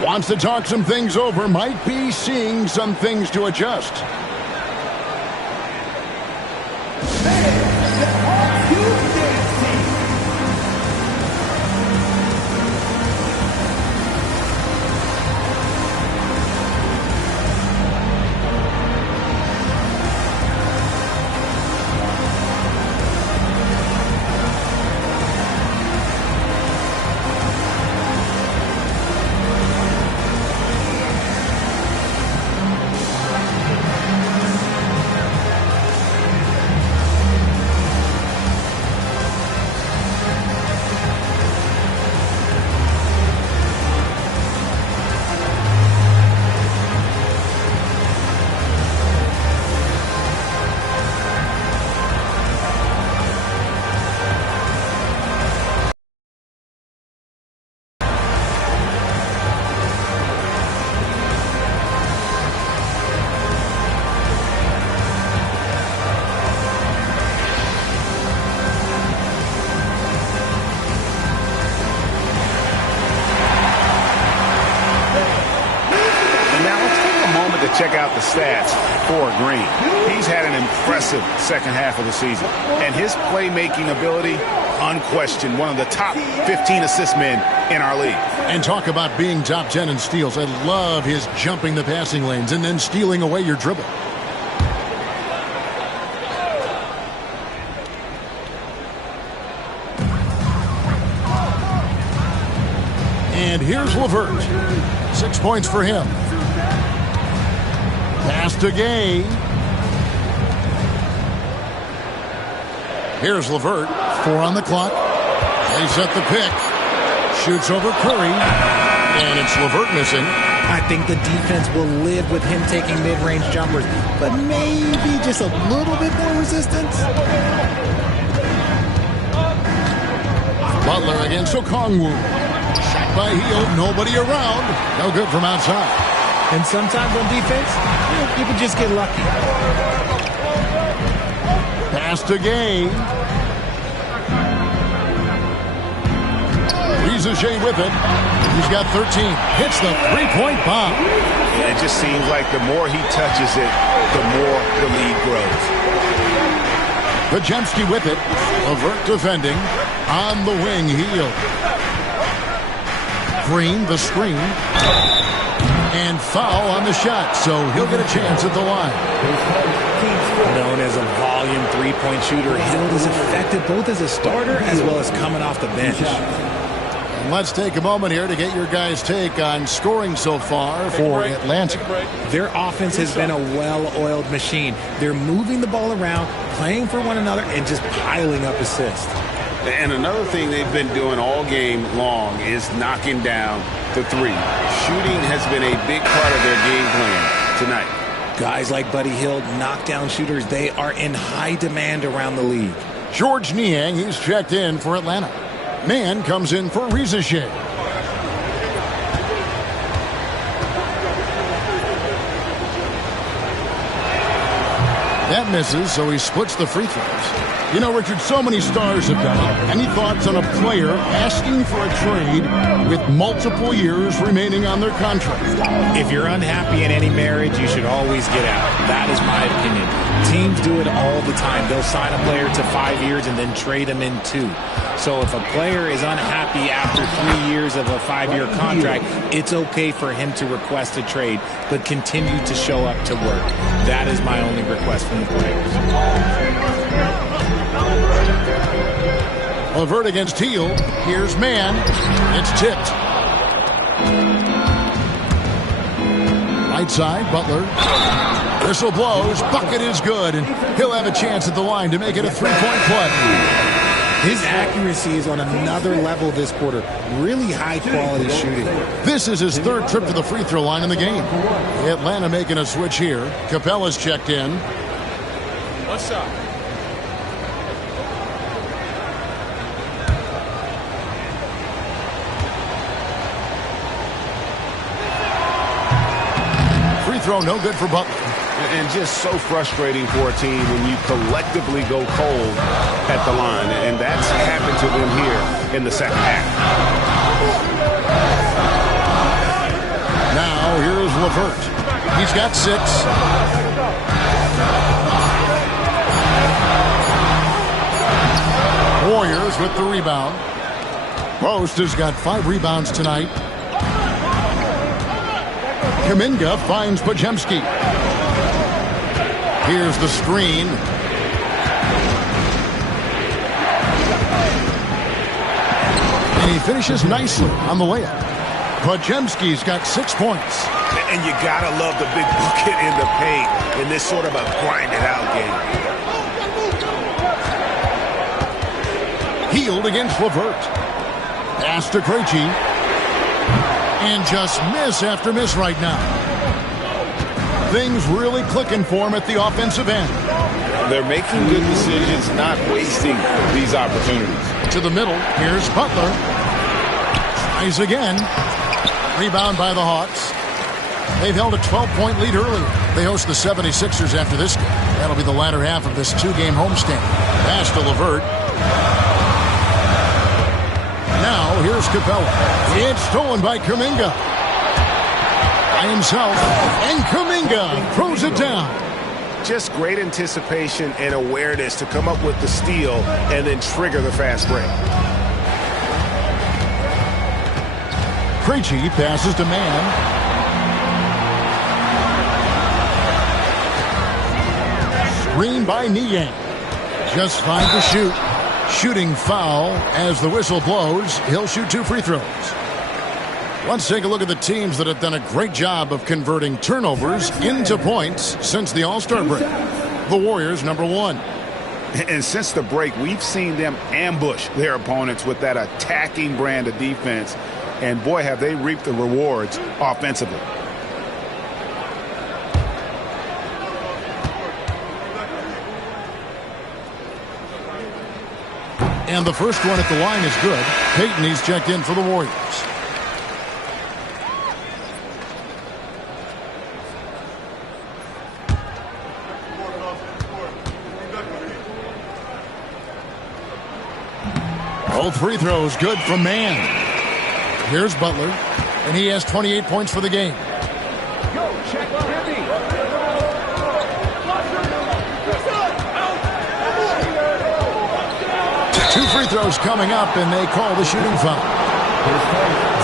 Wants to talk some things over. Might be seeing some things to adjust. Check out the stats for Green. He's had an impressive second half of the season. And his playmaking ability, unquestioned, one of the top 15 assist men in our league. And talk about being top 10 in steals. I love his jumping the passing lanes and then stealing away your dribble. And here's LeVert. 6 points for him. Pass to Gay. Here's LeVert. 4 on the clock. They set the pick. Shoots over Curry. And it's LeVert missing. I think the defense will live with him taking mid-range jumpers, but maybe just a little bit more resistance. Butler against Okongwu. Shot by Hield, nobody around. No good from outside. And sometimes on defense, you can just get lucky. Pass to Gay. Rizachet with it. He's got 13. Hits the three-point bomb. It just seems like the more he touches it, the more the lead grows. Podziemski with it. LeVert defending. On the wing, Hield. Green, the screen. And foul on the shot, so he'll get a chance at the line. Known as a volume three-point shooter, Hield is effective both as a starter as well as coming off the bench. And let's take a moment here to get your guys' take on scoring so far for Atlanta. Their offense has been a well-oiled machine. They're moving the ball around, playing for one another, and just piling up assists. And another thing they've been doing all game long is knocking down the three. Shooting has been a big part of their game plan tonight. Guys like Buddy Hield, knockdown shooters, they are in high demand around the league. George Niang, he's checked in for Atlanta. Mann comes in for Rizachet. That misses, so he splits the free throws. You know, Richard, so many stars have done it. Any thoughts on a player asking for a trade with multiple years remaining on their contract? If you're unhappy in any marriage, you should always get out. That is my opinion. Teams do it all the time. They'll sign a player to 5 years and then trade him in 2. So if a player is unhappy after 3 years of a 5-year contract, it's okay for him to request a trade, but continue to show up to work. That is my only request from the players. LeVert against Hield. Here's Mann. It's tipped. Right side, Butler. Whistle blows. Bucket is good, and he'll have a chance at the line to make it a three-point play. His accuracy is on another level this quarter. Really high-quality shooting. This is his third trip to the free throw line in the game. Atlanta making a switch here. Capella's checked in. What's up? Free throw no good for Butler. And just so frustrating for a team when you collectively go cold at the line. And that's happened to them here in the second half. Now here's LeVert. He's got 6. Warriors with the rebound. Post has got 5 rebounds tonight. Kuminga finds Podziemski. Here's the screen. And he finishes nicely on the layup. Podziemski's got 6 points. And you gotta love the big bucket in the paint in this sort of a grind-it-out game. Hield against LeVert. Pass to Krejci. And just miss after miss right now. Things really clicking for him at the offensive end. They're making good decisions, not wasting these opportunities. To the middle, here's Butler. Tries again. Rebound by the Hawks. They've held a 12-point lead earlier. They host the 76ers after this game. That'll be the latter half of this 2-game homestand. Pass to LeVert. Now, here's Capella. It's stolen by Kuminga. By himself, and Kuminga throws it down. Just great anticipation and awareness to come up with the steal and then trigger the fast break. Krejci passes to Mann. Screen by Niang. Just 5 to shoot. Shooting foul as the whistle blows. He'll shoot 2 free throws. Let's take a look at the teams that have done a great job of converting turnovers into points since the All-Star break. The Warriors, number 1. And since the break, we've seen them ambush their opponents with that attacking brand of defense. And, boy, have they reaped the rewards offensively. And the first one at the line is good. Peyton, he's checked in for the Warriors. Both free throws good from Mann. Here's Butler, and he has 28 points for the game. Go, check Jimmy. Two free throws coming up, and they call the shooting foul.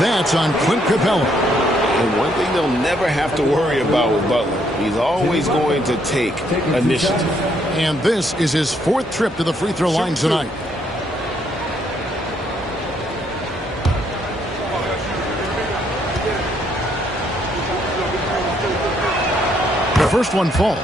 That's on Clint Capella. And one thing they'll never have to worry about with Butler, he's always going to take initiative. And this is his fourth trip to the free throw line tonight. The first one falls.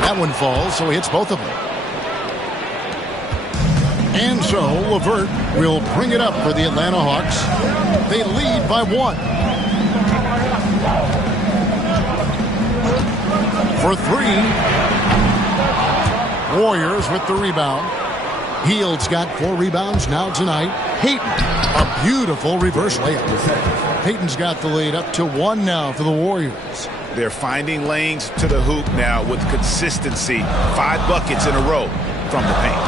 That one falls, so he hits both of them. And so LeVert will bring it up for the Atlanta Hawks. They lead by 1. For 3. Warriors with the rebound. Hield's got 4 rebounds now tonight. Peyton, a beautiful reverse layup. Peyton's got the lead up to 1 now for the Warriors. They're finding lanes to the hoop now with consistency. 5 buckets in a row from the paint.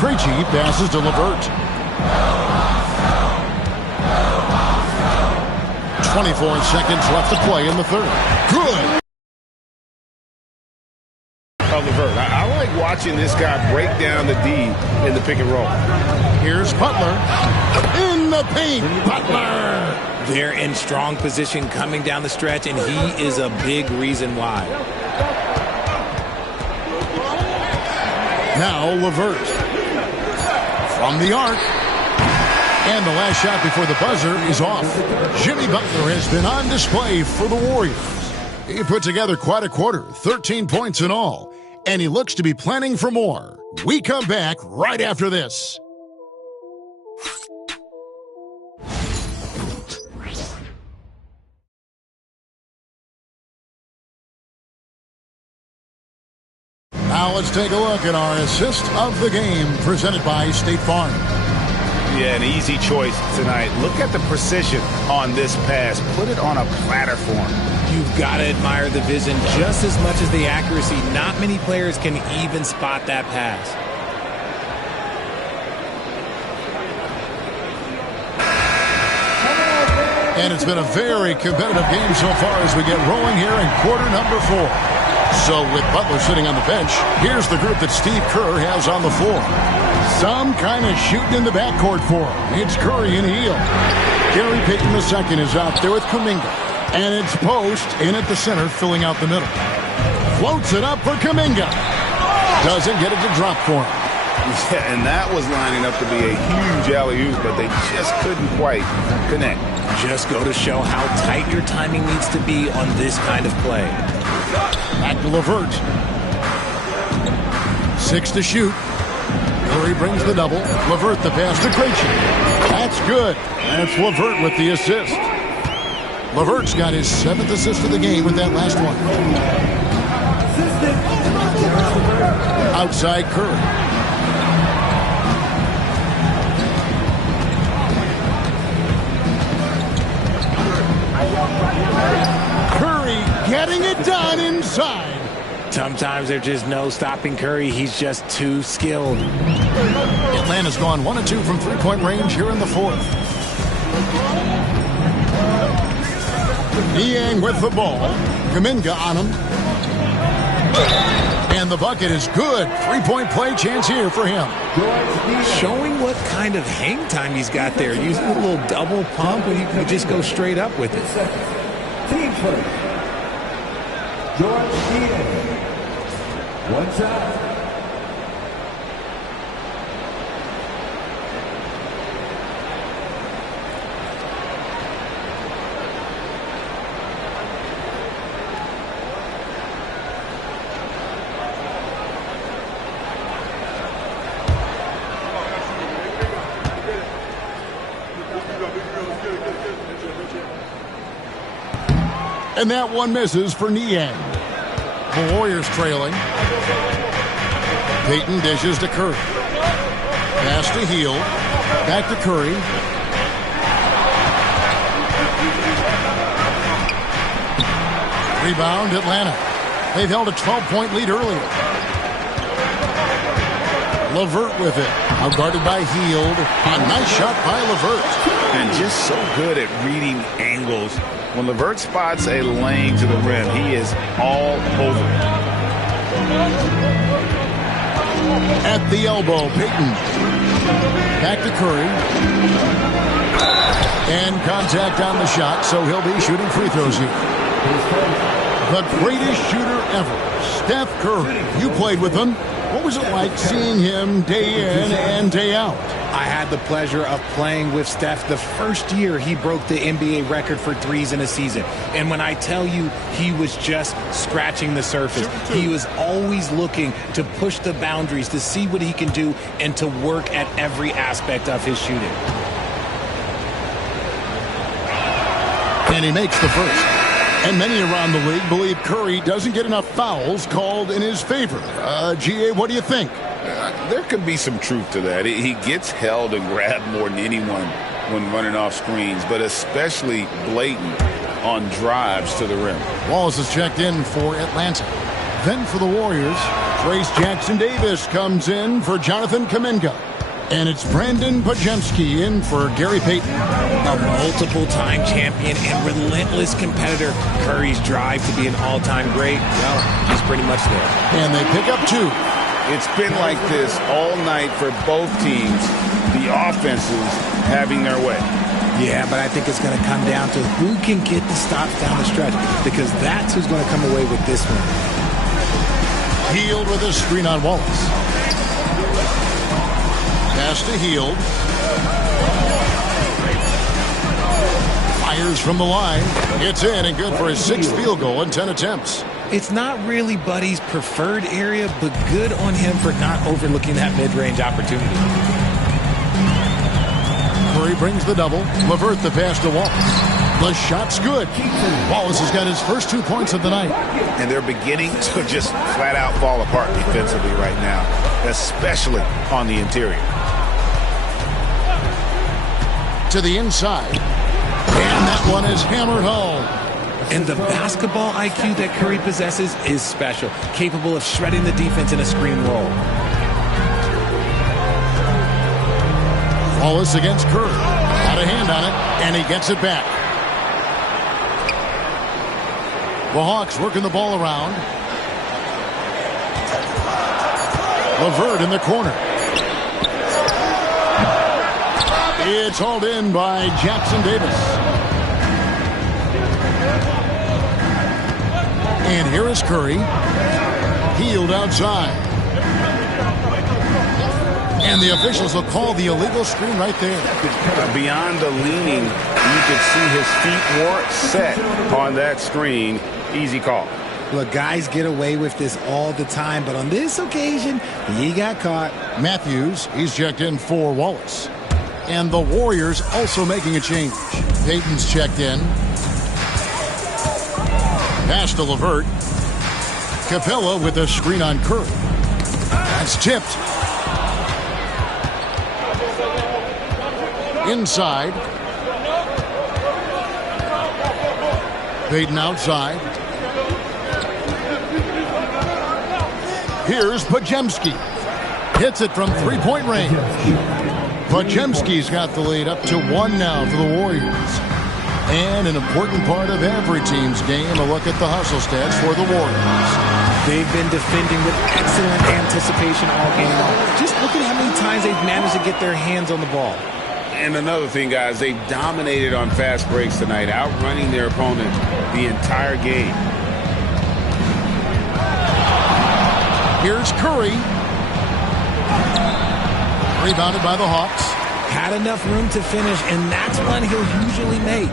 Krejci passes to LeVert. 24 seconds left to play in the third. Good. LeVert. I like watching this guy break down the D in the pick and roll. Here's Butler. In the paint. Butler. They're in strong position coming down the stretch, and he is a big reason why. Now LeVert. From the arc. And the last shot before the buzzer is off. Jimmy Butler has been on display for the Warriors. He put together quite a quarter, 13 points in all. And he looks to be planning for more. We come back right after this. Now let's take a look at our assist of the game presented by State Farm. Yeah, an easy choice tonight. Look at the precision on this pass. Put it on a platter for him. You've got to admire the vision just as much as the accuracy. Not many players can even spot that pass. And it's been a very competitive game so far as we get rolling here in quarter number 4. So with Butler sitting on the bench, here's the group that Steve Kerr has on the floor. Some kind of shooting in the backcourt for him. It's Curry and Hield. Gary Payton II is out there with Kuminga. And it's Post in at the center, filling out the middle. Floats it up for Kuminga. Doesn't get it to drop for him. Yeah, and that was lining up to be a huge alley-oop, but they just couldn't quite connect. Just go to show how tight your timing needs to be on this kind of play. Back to LeVert. 6 to shoot. Curry brings the double. LeVert the pass to Krejci. That's good. That's LeVert with the assist. LeVert's got his 7th assist of the game with that last one. Outside Curry. Curry getting it done inside. Sometimes there's just no stopping Curry. He's just too skilled. Atlanta's gone 1 of 2 from three-point range here in the fourth. Niang with the ball. Kuminga on him. And the bucket is good. Three-point play chance here for him. Showing what kind of hang time he's got there. Using a little double pump when you can just go straight up with it. Team first. George Niang. One shot. And that one misses for Niang. The Warriors trailing. Payton dishes to Curry. Pass to Hield. Back to Curry. Rebound, Atlanta. They've held a 12-point lead earlier. LeVert with it. Now guarded by Hield. A nice shot by LeVert. And just so good at reading angles. When LeVert spots a lane to the rim, he is all over it. At the elbow, Payton. Back to Curry. And contact on the shot, so he'll be shooting free throws here. The greatest shooter ever, Steph Curry. You played with him. What was it like seeing him day in and day out? I had the pleasure of playing with Steph the first year he broke the NBA record for threes in a season. And when I tell you he was just scratching the surface, he was always looking to push the boundaries, to see what he can do, and to work at every aspect of his shooting. And he makes the first. And many around the league believe Curry doesn't get enough fouls called in his favor. G.A., what do you think? There could be some truth to that. He gets held and grabbed more than anyone when running off screens, but especially blatant on drives to the rim. Wallace is checked in for Atlanta. Then for the Warriors, Trace Jackson-Davis comes in for Jonathan Kuminga. And it's Brandon Podziemski in for Gary Payton. A multiple-time champion and relentless competitor. Curry's drive to be an all-time great, well, he's pretty much there. And they pick up 2. It's been like this all night for both teams. The offenses having their way. Yeah, but I think it's going to come down to who can get the stops down the stretch, because that's who's going to come away with this one. Hield with a screen on Wallace. Pass to Hield. Fires from the line. It's in and good for his 6th field goal in 10 attempts. It's not really Buddy's preferred area, but good on him for not overlooking that mid-range opportunity. Curry brings the double. LeVert the pass to Wallace. The shot's good. Wallace has got his first 2 points of the night. And they're beginning to just flat out fall apart defensively right now, especially on the interior. To the inside. And that one is hammered home. And the basketball IQ that Curry possesses is special, capable of shredding the defense in a screen roll. Wallace against Curry. Got a hand on it, and he gets it back. The Hawks working the ball around. LeVert in the corner. It's hauled in by Jackson-Davis. And here is Curry. Hield outside. And the officials will call the illegal screen right there. Beyond the leaning, you could see his feet weren't set on that screen. Easy call. Look, guys get away with this all the time, but on this occasion, he got caught. Matthews, he's checked in for Wallace. And the Warriors also making a change. Payton's checked in. Pass to LeVert. Capella with a screen on Curry. That's tipped. Inside. Payton outside. Here's Podziemski. Hits it from three-point range. Podziemski's got the lead up to 1 now for the Warriors. And an important part of every team's game, a look at the hustle stats for the Warriors. They've been defending with excellent anticipation all game long. Just look at how many times they've managed to get their hands on the ball. And another thing, guys, they've dominated on fast breaks tonight, outrunning their opponent the entire game. Here's Curry. Rebounded by the Hawks. Had enough room to finish, and that's one he'll usually make.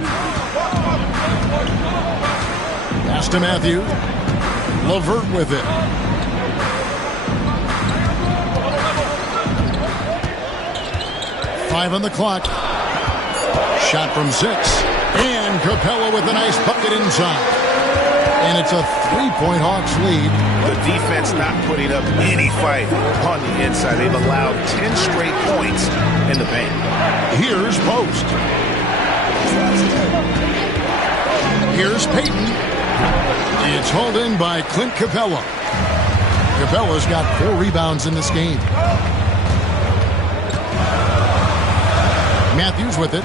Pass to Matthews. LeVert with it. Five on the clock. Shot from 6. And Capella with a nice bucket inside. And it's a 3-point Hawks lead. The defense not putting up any fight on the inside. They've allowed 10 straight points in the paint. Here's Post. Here's Payton. It's hauled in by Clint Capella. Capella's got 4 rebounds in this game. Matthews with it.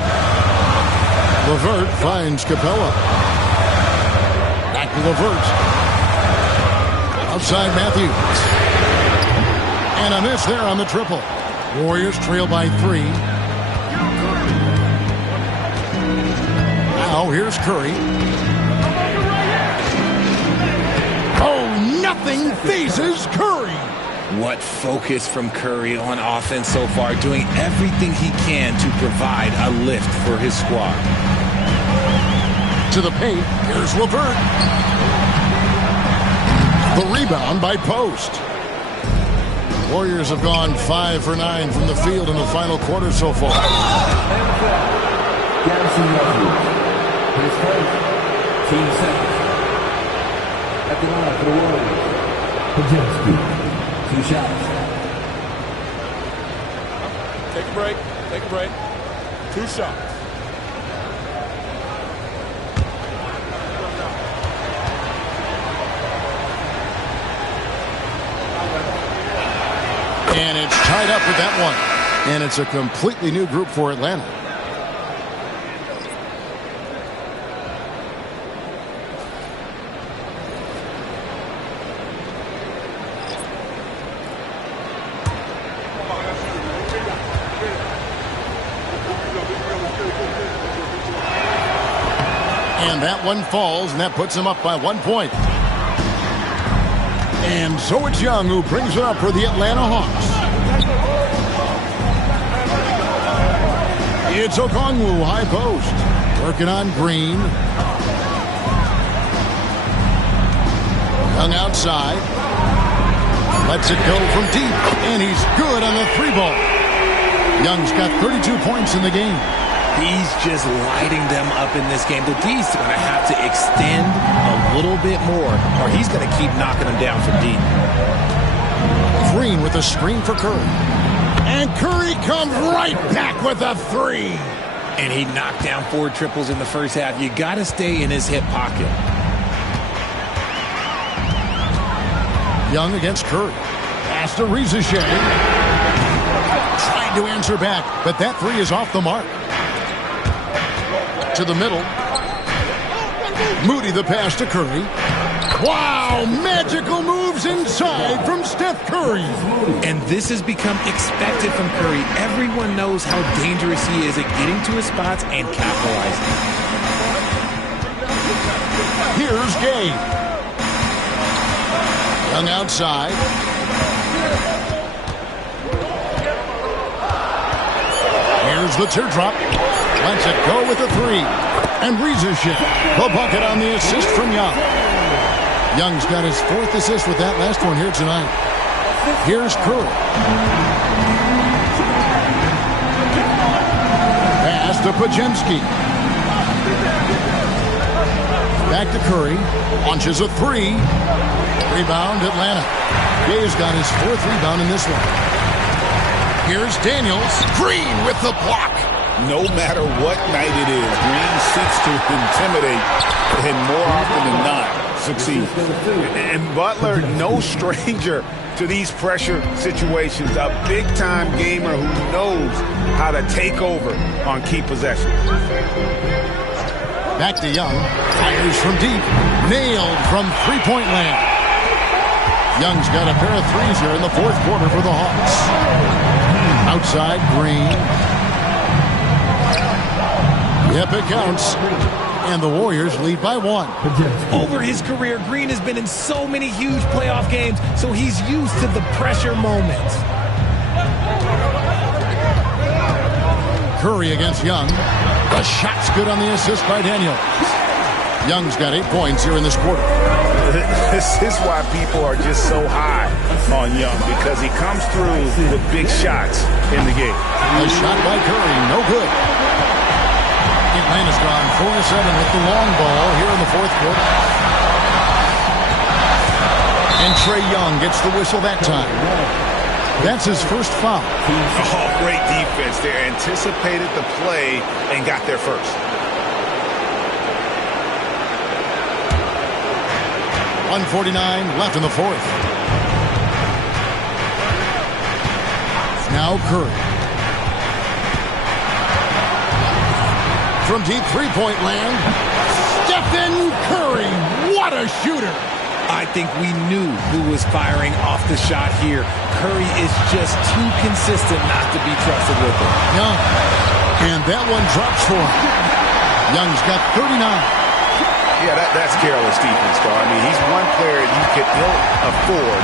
LeVert finds Capella. Back to LeVert. Outside Matthews. And a miss there on the triple. Warriors trail by 3. Now here's Curry. Oh, nothing phases Curry. What focus from Curry on offense so far, doing everything he can to provide a lift for his squad. To the paint, here's LeVert. The rebound by Post. Warriors have gone 5 for 9 from the field in the final quarter so far. His first, team second. At the line for the Warriors, Pajemski. 2 shots. Take a break. Take a break. 2 shots. And it's tied up with that one. And it's a completely new group for Atlanta. And that one falls, and that puts him up by 1 point. And so it's Young who brings it up for the Atlanta Hawks. It's Okongwu, high post. Working on Green. Young outside. Lets it go from deep. And he's good on the 3-ball. Young's got 32 points in the game. He's just lighting them up in this game. The D's going to have to extend a little bit more, or he's going to keep knocking them down from deep. Green with a screen for Curry. And Curry comes right back with a 3. And he knocked down 4 triples in the first half. You got to stay in his hip pocket. Young against Curry. Pass to Rizashek. Trying to answer back, but that 3 is off the mark. To the middle. Moody the pass to Curry. Wow, magical moves inside from Steph Curry. And this has become expected from Curry. Everyone knows how dangerous he is at getting to his spots and capitalizing. Here's Gay. Young outside. Here's the teardrop. Lets it go with a 3. And Rizashek, the bucket on the assist from Young. Young's got his 4th assist with that last one here tonight. Here's Curry. Pass to Pajemski. Back to Curry. Launches a 3. Rebound Atlanta. Gay's got his 4th rebound in this one. Here's Daniels. Green with the block. No matter what night it is, Green seeks to intimidate and more often than not succeeds. And Butler, no stranger to these pressure situations. A big-time gamer who knows how to take over on key possessions. Back to Young. Fires from deep. Nailed from 3-point land. Young's got a pair of 3s here in the 4th quarter for the Hawks. Outside, Green. Yep, it counts. And the Warriors lead by 1. Over his career, Green has been in so many huge playoff games, so he's used to the pressure moments. Curry against Young. The shot's good on the assist by Daniels. Young's got 8 points here in this quarter. This is why people are just so high on Young, because he comes through with big shots in the game. A shot by Curry, no good. Atlanta's gone 4-7 with the long ball here in the fourth quarter. And Traeyoung gets the whistle that time. That's his first foul. Oh, great defense there. Anticipated the play and got there first. 1:49 left in the fourth. Now Curry. From deep three-point land, Stephen Curry. What a shooter. I think we knew who was firing off the shot here. Curry is just too consistent not to be trusted with it. Young. And that one drops for him. Young's got 39. Yeah, that's careless defense, though. I mean, he's one player you could ill afford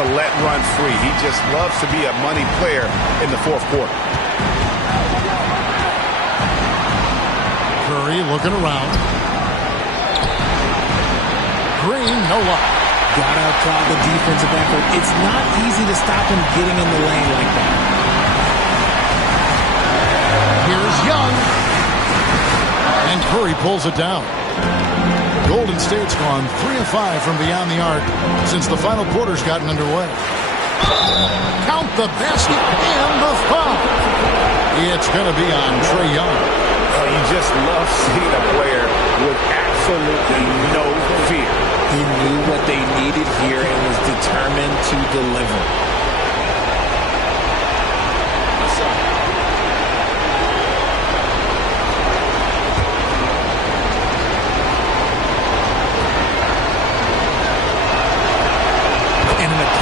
to let run free. He just loves to be a money player in the fourth quarter. Curry looking around. Green, no luck. Gotta applaud the defensive effort. It's not easy to stop him getting in the lane like that. Here's Young. And Curry pulls it down. Golden State's gone 3 of 5 from beyond the arc since the final quarter's gotten underway. Count the basket and the foul. It's going to be on Traeyoung. You just love seeing a player with absolutely no fear. He knew what they needed here and was determined to deliver.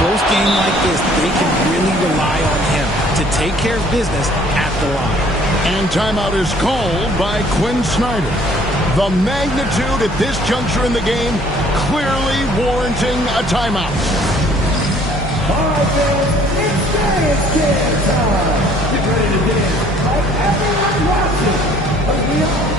Close game like this, they can really rely on him to take care of business at the line. And timeout is called by Quinn Snyder. The magnitude at this juncture in the game clearly warranting a timeout. All right, fans, it's dance time. Get ready to dance like everyone watching. Like we are.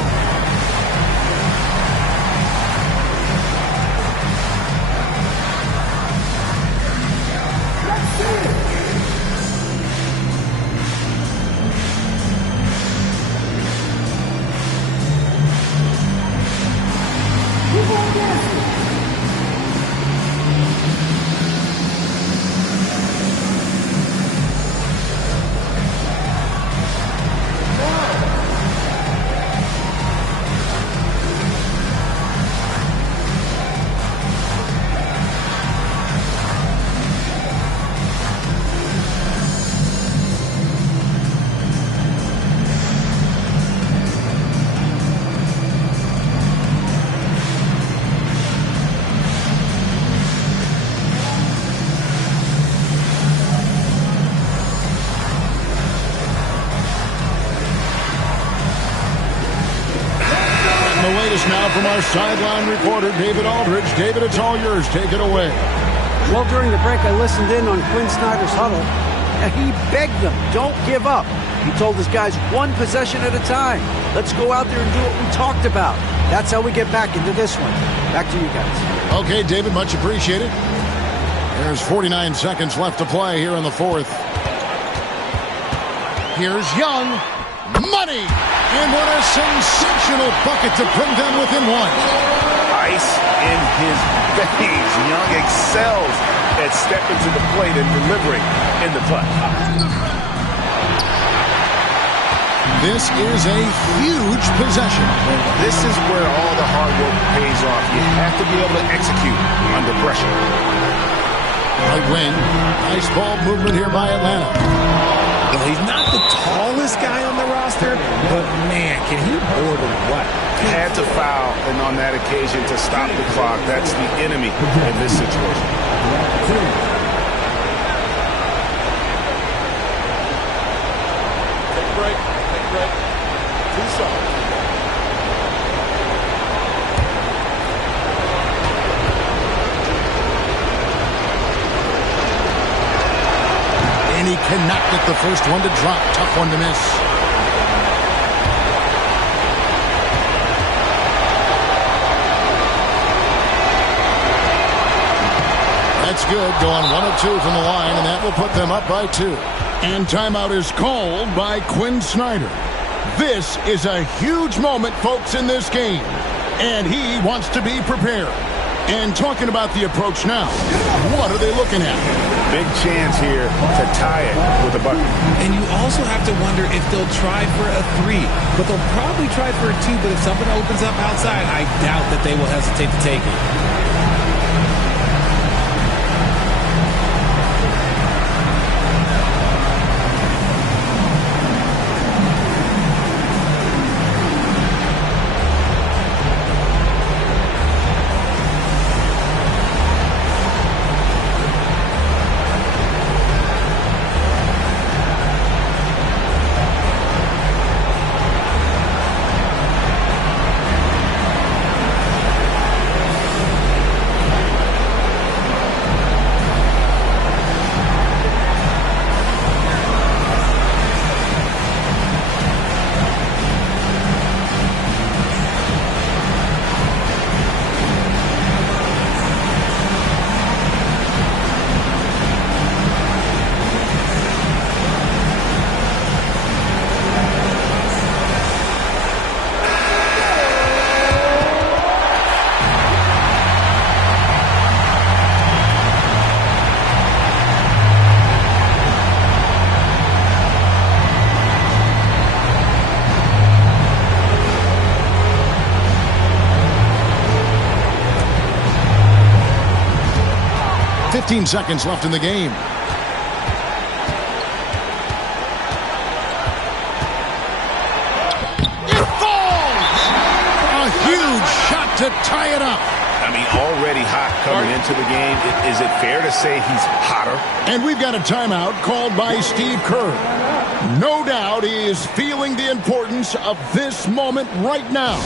Now from our sideline reporter, David Aldridge. David, it's all yours. Take it away. Well, during the break, I listened in on Quinn Snyder's huddle, and he begged them, don't give up. He told his guys, one possession at a time. Let's go out there and do what we talked about. That's how we get back into this one. Back to you guys. Okay, David, much appreciated. There's 49 seconds left to play here in the fourth. Here's Young. Money! And what a sensational bucket to bring them within one. Ice in his veins. Young excels at stepping to the plate and delivering in the clutch. This is a huge possession. This is where all the hard work pays off. You have to be able to execute under pressure. Right wing. Nice ball movement here by Atlanta. Well, he's not the tallest guy on the roster, but man, can he board or what? Had to foul, and on that occasion to stop the clock. That's the enemy in this situation. Take a break. Take a break. 2 shots. And he cannot get the first one to drop. Tough one to miss. That's good. Going 1 of 2 from the line, and that will put them up by 2. And timeout is called by Quinn Snyder. This is a huge moment, folks, in this game. And he wants to be prepared. And talking about the approach now, what are they looking at? Big chance here to tie it with a bucket. And you also have to wonder if they'll try for a 3. But they'll probably try for a 2. But if something opens up outside, I doubt that they will hesitate to take it. Seconds left in the game. It falls! A huge shot to tie it up. I mean, already hot coming into the game. Is it fair to say he's hotter? And we've got a timeout called by Steve Kerr. No doubt he is feeling the importance of this moment right now.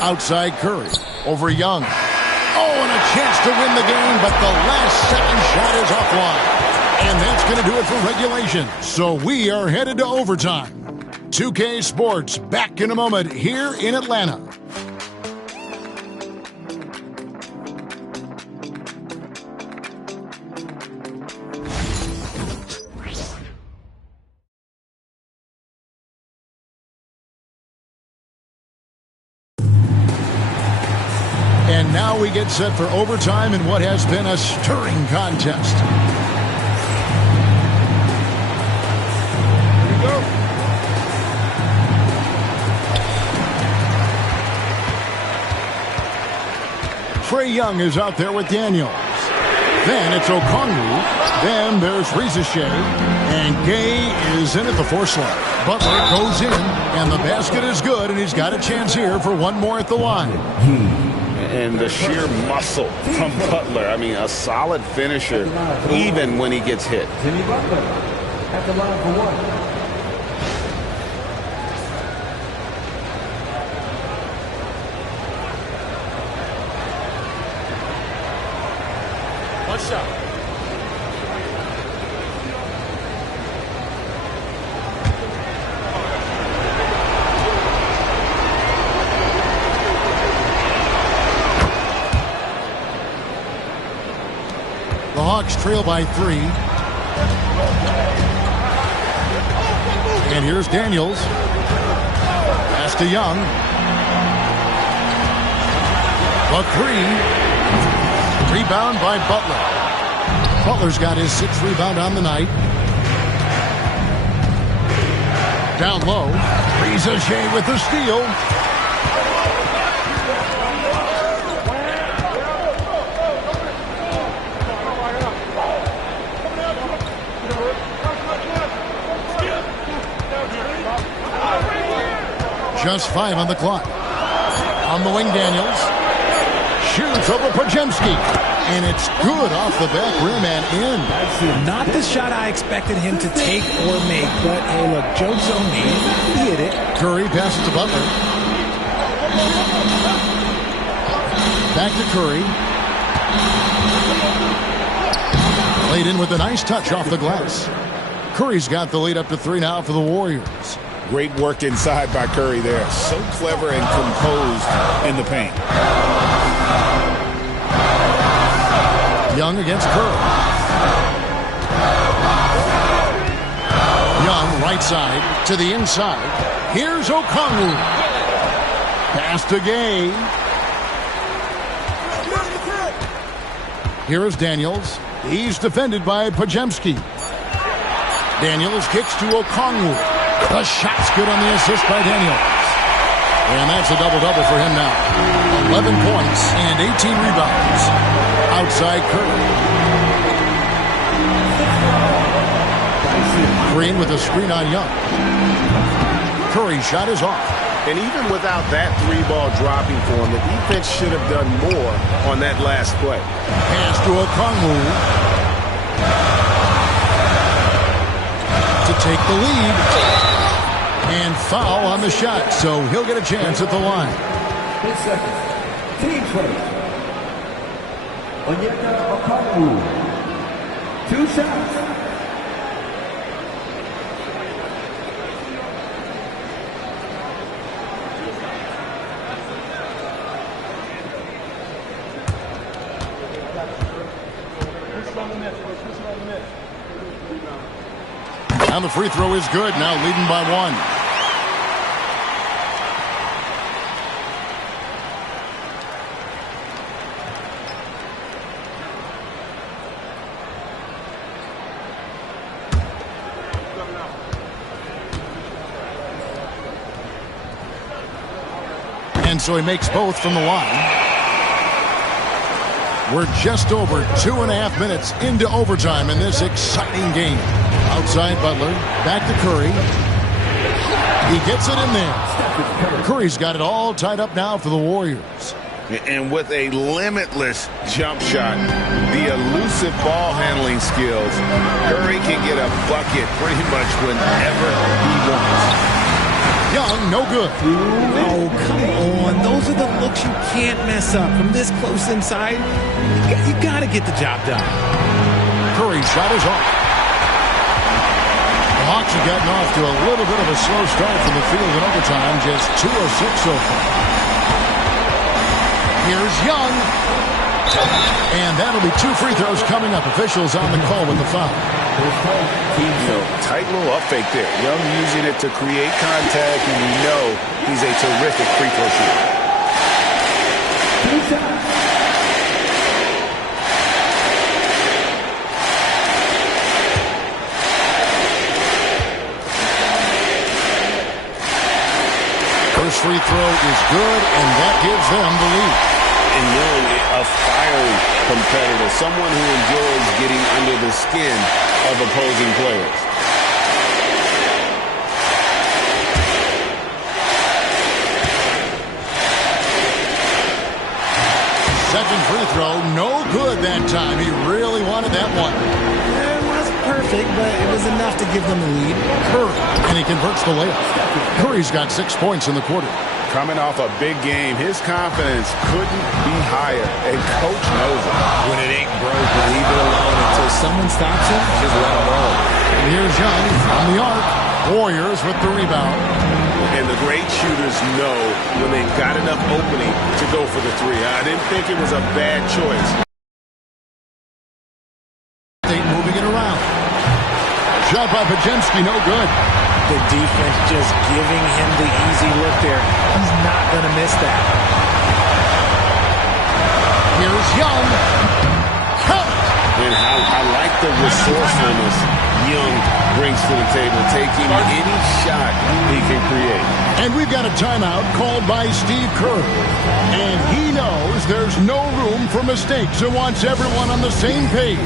Outside Curry over Young. Oh, and a chance to win the game, but the last second shot is offline. And that's going to do it for regulation. So we are headed to overtime. 2K Sports back in a moment here in Atlanta. And now we get set for overtime in what has been a stirring contest. Here we go. Traeyoung is out there with Daniels. Then it's Okongwu. Then there's Rizeshe. And Gay is in at the force line. Butler goes in, and the basket is good, and he's got a chance here for one more at the line. And the sheer muscle from Butler. I mean, a solid finisher, even when he gets hit. Jimmy Butler at the line for one. One shot. The Hawks trail by 3. And here's Daniels. Pass to Young. The 3. Rebound by Butler. Butler's got his 6th rebound on the night. Down low. Shea with the steal. Just 5 on the clock. On the wing, Daniels. Shoots over Podziemski. And it's good off the back rim and in. Not the shot I expected him to take or make, but hey, look, joke's on me. He hit it. Curry passes to Butler. Back to Curry. Played in with a nice touch off the glass. Curry's got the lead up to 3 now for the Warriors. Great work inside by Curry there. So clever and composed in the paint. Young against Curry. Young right side to the inside. Here's Okongwu. Pass to Gay. Here is Daniels. He's defended by Podziemski. Daniels kicks to Okongwu. The shot's good on the assist by Daniels. And that's a double-double for him now. 11 points and 18 rebounds. Outside Curry. Green with a screen on Young. Curry's shot is off. And even without that 3-ball dropping for him, the defense should have done more on that last play. Pass to Okongwu. To take the lead. And foul on the shot, so he'll get a chance at the line. 10 seconds. Team play. Okongwu. 2 shots. And the free throw is good, now leading by 1. And so he makes both from the line. We're just over 2.5 minutes into overtime in this exciting game. Outside Butler, back to Curry. He gets it in there. Curry's got it all tied up now for the Warriors. And with a limitless jump shot, the elusive ball handling skills, Curry can get a bucket pretty much whenever he wants. Young, no good. Oh, come on. Those are the looks you can't mess up. From this close inside, you got to get the job done. Curry's shot is off. The Hawks have gotten off to a little bit of a slow start from the field in overtime, just 2 of 6 so far. Here's Young. And that'll be 2 free throws coming up. Officials on the call with the foul. Tight little up fake there. Young using it to create contact, and we know he's a terrific free throw shooter. First free throw is good, and that gives them the lead. And Young, a fiery competitor, someone who enjoys getting under the skin of opposing players. Second free throw, no good that time. He really wanted that one. It wasn't perfect, but it was enough to give them the lead. Curry, and he converts the layup. Curry's got 6 points in the quarter. Coming off a big game, his confidence couldn't be higher, and Coach knows it. When it ain't broke, leave it alone until someone stops it. Just let it roll. And here's Young on the arc. Warriors with the rebound. And the great shooters know when they've got enough opening to go for the 3. I didn't think it was a bad choice. moving it around. Shot by Pajemski, no good. The defense just giving him the easy look there. He's not going to miss that. Here's Young. Count it. And I like the resourcefulness Young brings to the table, taking any shot he can create. And we've got a timeout called by Steve Kerr. And he knows there's no room for mistakes and wants everyone on the same page.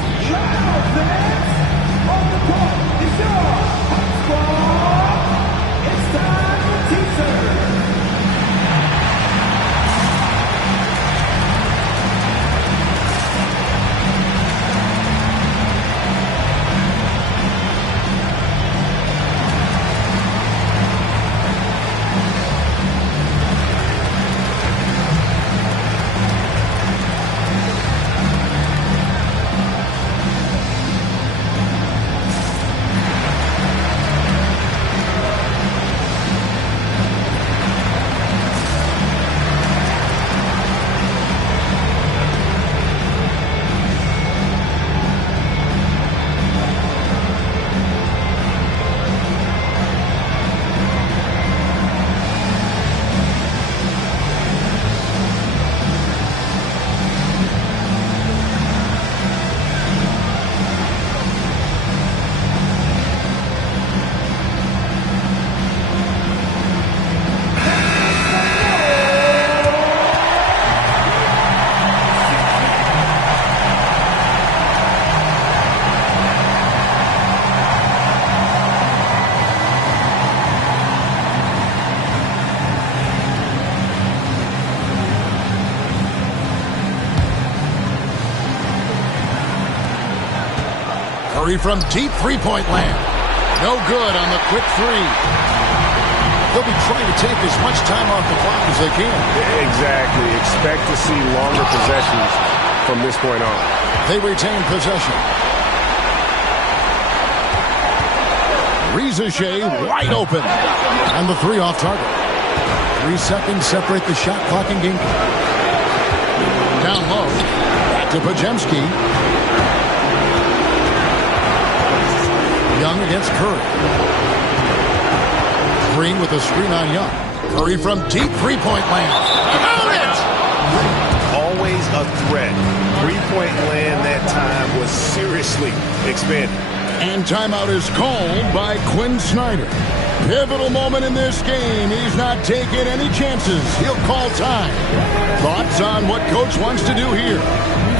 Curry from deep three-point land. No good on the quick three. They'll be trying to take as much time off the clock as they can. Exactly. Expect to see longer possessions from this point on. They retain possession. Rizachet wide open. And the three off target. 3 seconds separate the shot clock and game clock. Down low. Back to Pajemski. Young against Curry. Green with a screen on Young. Curry from deep three-point land. Found it! Always a threat. Three-point land that time was seriously expanded. And timeout is called by Quinn Snyder. Pivotal moment in this game. He's not taking any chances. He'll call time. Thoughts on what Coach wants to do here?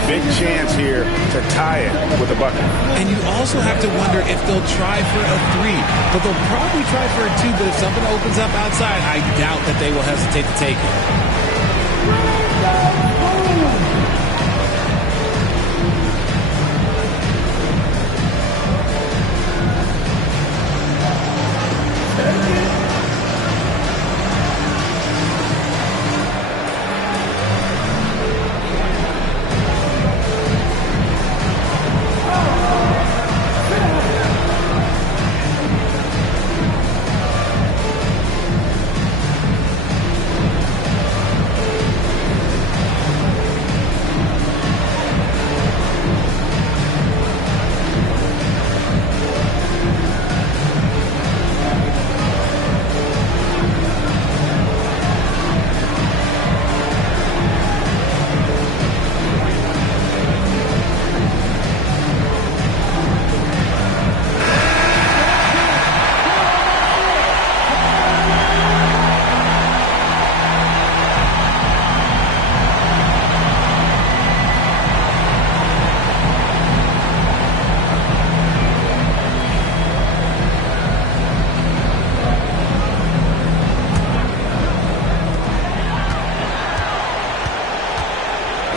Big chance here to tie it with a bucket. And you also have to wonder if they'll try for a 3. But they'll probably try for a 2. But if something opens up outside, I doubt that they will hesitate to take it.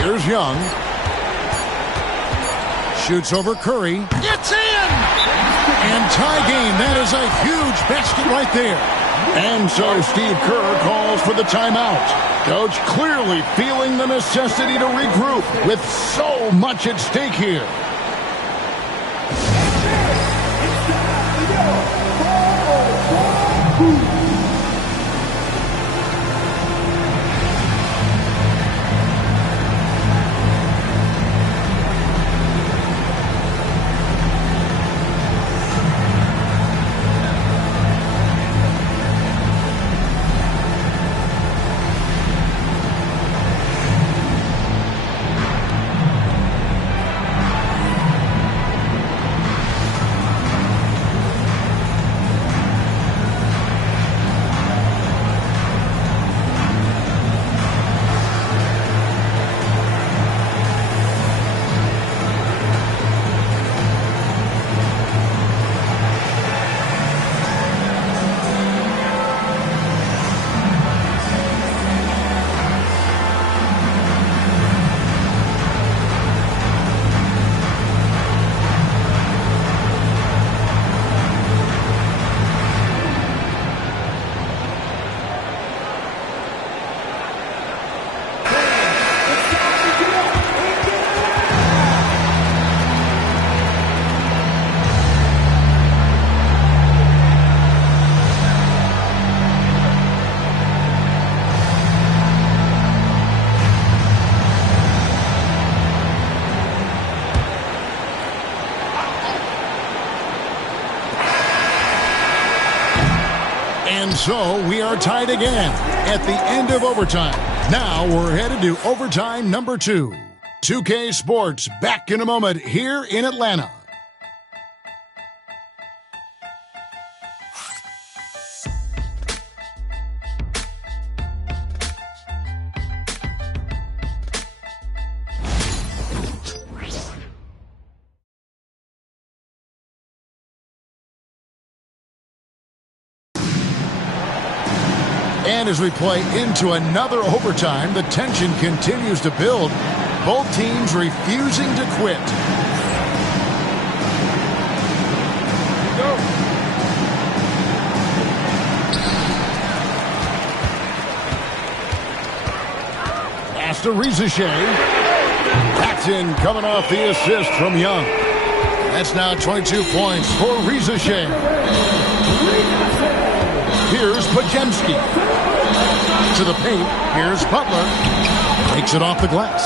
Here's Young. Shoots over Curry. It's in! And tie game. That is a huge basket right there. And so Steve Kerr calls for the timeout. Coach clearly feeling the necessity to regroup with so much at stake here. And so we are tied again at the end of overtime. Now we're headed to overtime number 2. 2K Sports back in a moment here in Atlanta. And as we play into another overtime, the tension continues to build. Both teams refusing to quit. Go. Pass to Rizichet. Paxton coming off the assist from Young. That's now 22 points for Rizichet. Here's Pajemski. To the paint. Here's Butler. Takes it off the glass.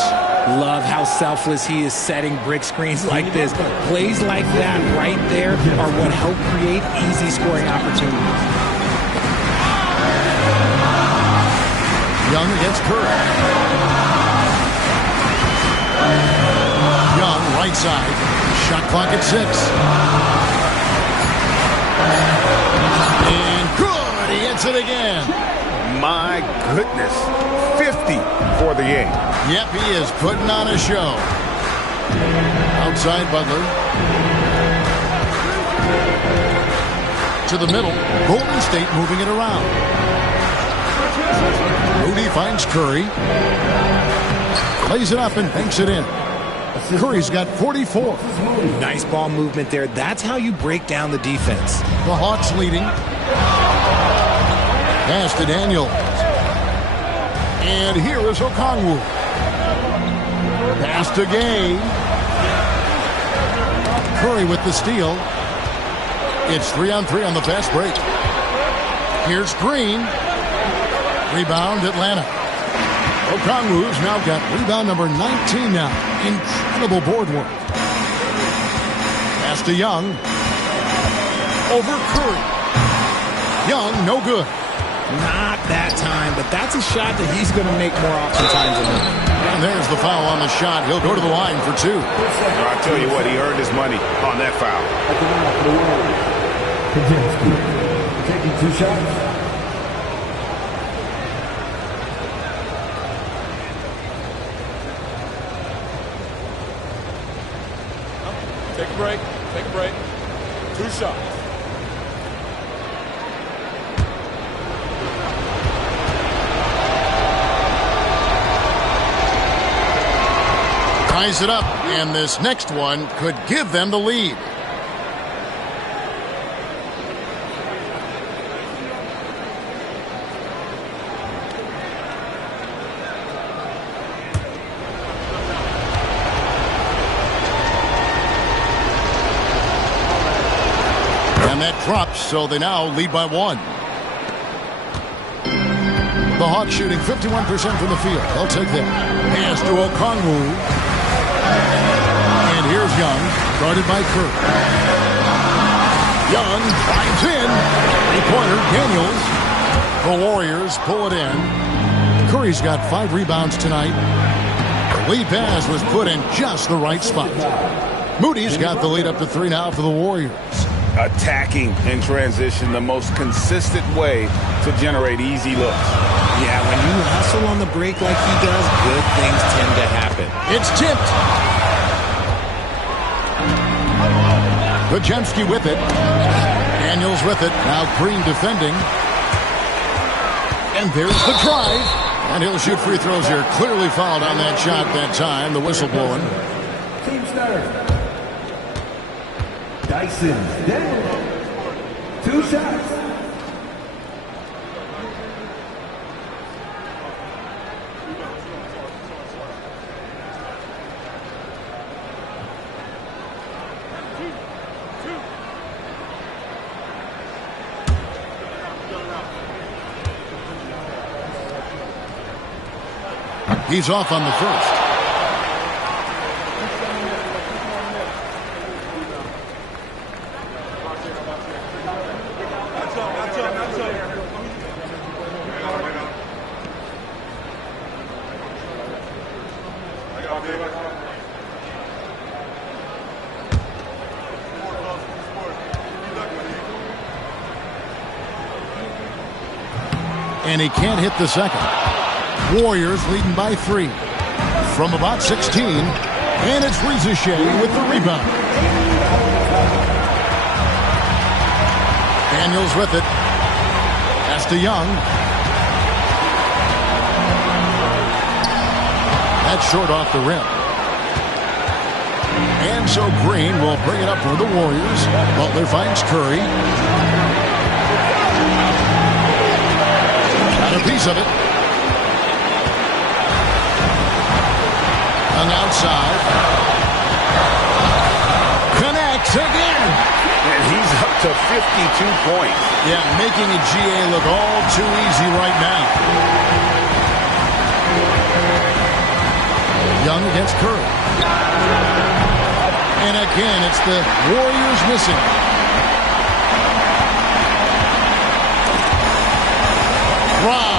Love how selfless he is setting brick screens like this. Plays like that right there are what help create easy scoring opportunities. Young against Curry. Young, right side. Shot clock at 6. And good. He hits it again. My goodness. 50 for the game. Yep, he is putting on a show. Outside Butler. To the middle. Golden State moving it around. Moody finds Curry. Lays it up and banks it in. Curry's got 44. Nice ball movement there. That's how you break down the defense. The Hawks leading. Pass to Daniels. And here is Okongwu. Pass to Gay. Curry with the steal. It's 3-on-3 on the fast break. Here's Green. Rebound Atlanta. Okongwu's now got rebound number 19 now. Incredible board work. Pass to Young. Over Curry. Young, no good. Not that time, but that's a shot that he's going to make more oftentimes than not. And there's the foul on the shot. He'll go to the line for 2. I'll tell you what, he earned his money on that foul. Taking 2 shots. Take a break. Take a break. 2 shots. Ties it up, and this next one could give them the lead. And that drops, so they now lead by 1. The Hawks shooting 51% from the field. They'll take that. Pass to Okongwu. And here's Young, guarded by Curry. Young drives in. 3-pointer, Daniels. The Warriors pull it in. Curry's got 5 rebounds tonight. The lead pass was put in just the right spot. Moody's got the lead up to 3 now for the Warriors. Attacking in transition, the most consistent way to generate easy looks. Yeah, when you hustle on the break like he does, good things tend to happen. It's tipped. Pajemski with it. Daniels with it. Now Green defending. And there's the drive. And he'll shoot free throws here. Clearly fouled on that shot that time. The whistle blowing. Team starter. Dyson Daniel. 2 shots. He's off on the first. and he can't hit the second. Warriors leading by 3 from about 16, and it's Rizichet with the rebound. Daniels with it. Pass to Young. That's short off the rim. And so Green will bring it up for the Warriors. Butler finds Curry. Got a piece of it. Hung outside. Connects again. And he's up to 52 points. Yeah, making a GA look all too easy right now. Young against Curry. And again, it's the Warriors missing. Wow.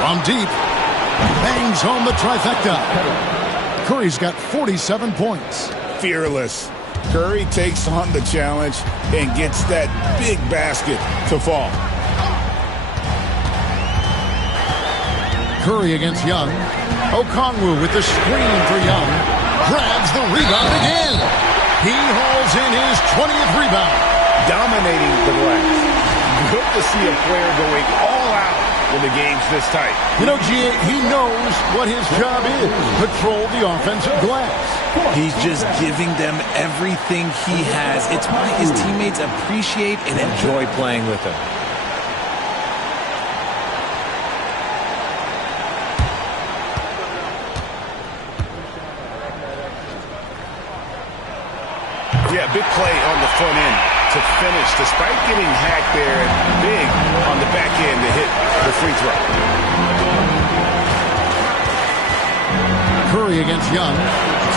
From deep. Bangs home the trifecta. Curry's got 47 points. Fearless. Curry takes on the challenge and gets that big basket to fall. Curry against Young. Okongwu with the screen for Young. Grabs the rebound again. He hauls in his 20th rebound. Dominating the glass. Good to see a player going all out when the game's this tight. You know, G.A., he knows what his job is. Control the offensive glass. He's just giving them everything he has. It's why his teammates appreciate and enjoy playing with him. Yeah, big play on the front end to finish, despite getting hacked there, and big on the back end to hit the free throw. Curry against Young.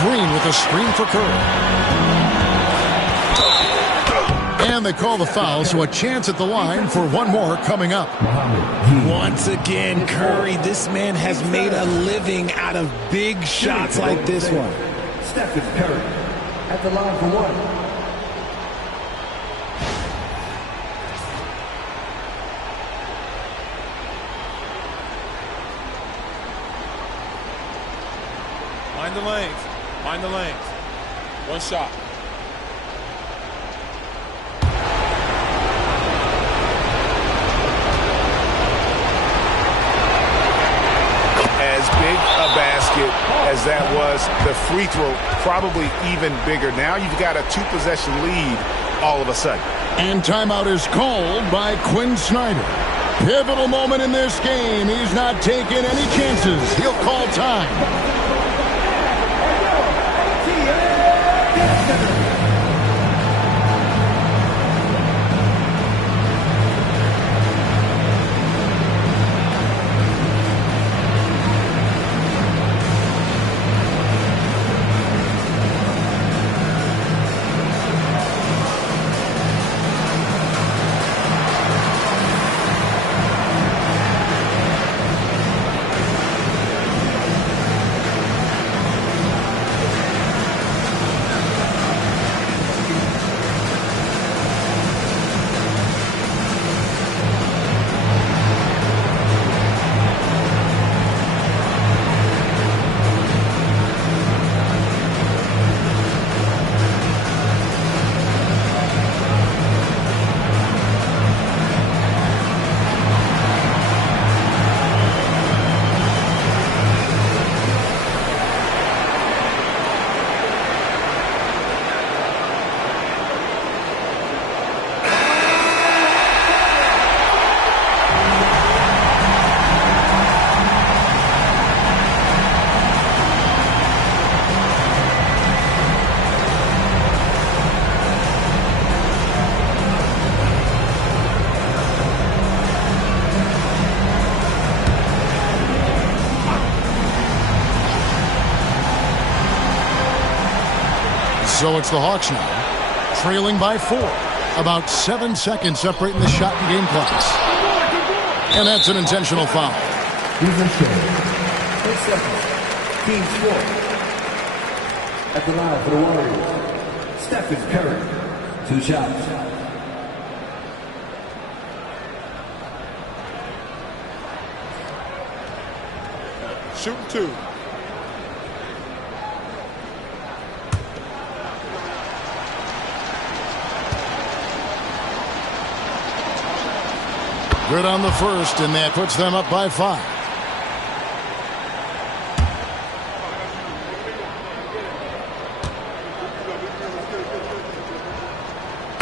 Green with a screen for Curry. And they call the foul, so a chance at the line for one more coming up. Once again, Curry, this man has made a living out of big shots like this one. Stephen Curry at the line for one. Mind the lanes. Mind the lanes. One shot. As big a basket as that was, the free throw probably even bigger. Now you've got a 2-possession lead all of a sudden. And timeout is called by Quinn Snyder. Pivotal moment in this game. He's not taking any chances. He'll call time. So it's the Hawks now, trailing by 4. About 7 seconds separating the shot and game clocks. And that's an intentional foul. 10 seconds. Team score. At the line for the Warriors, Stephen Curry. 2 shots. Shooting 2. Good on the first, and that puts them up by 5.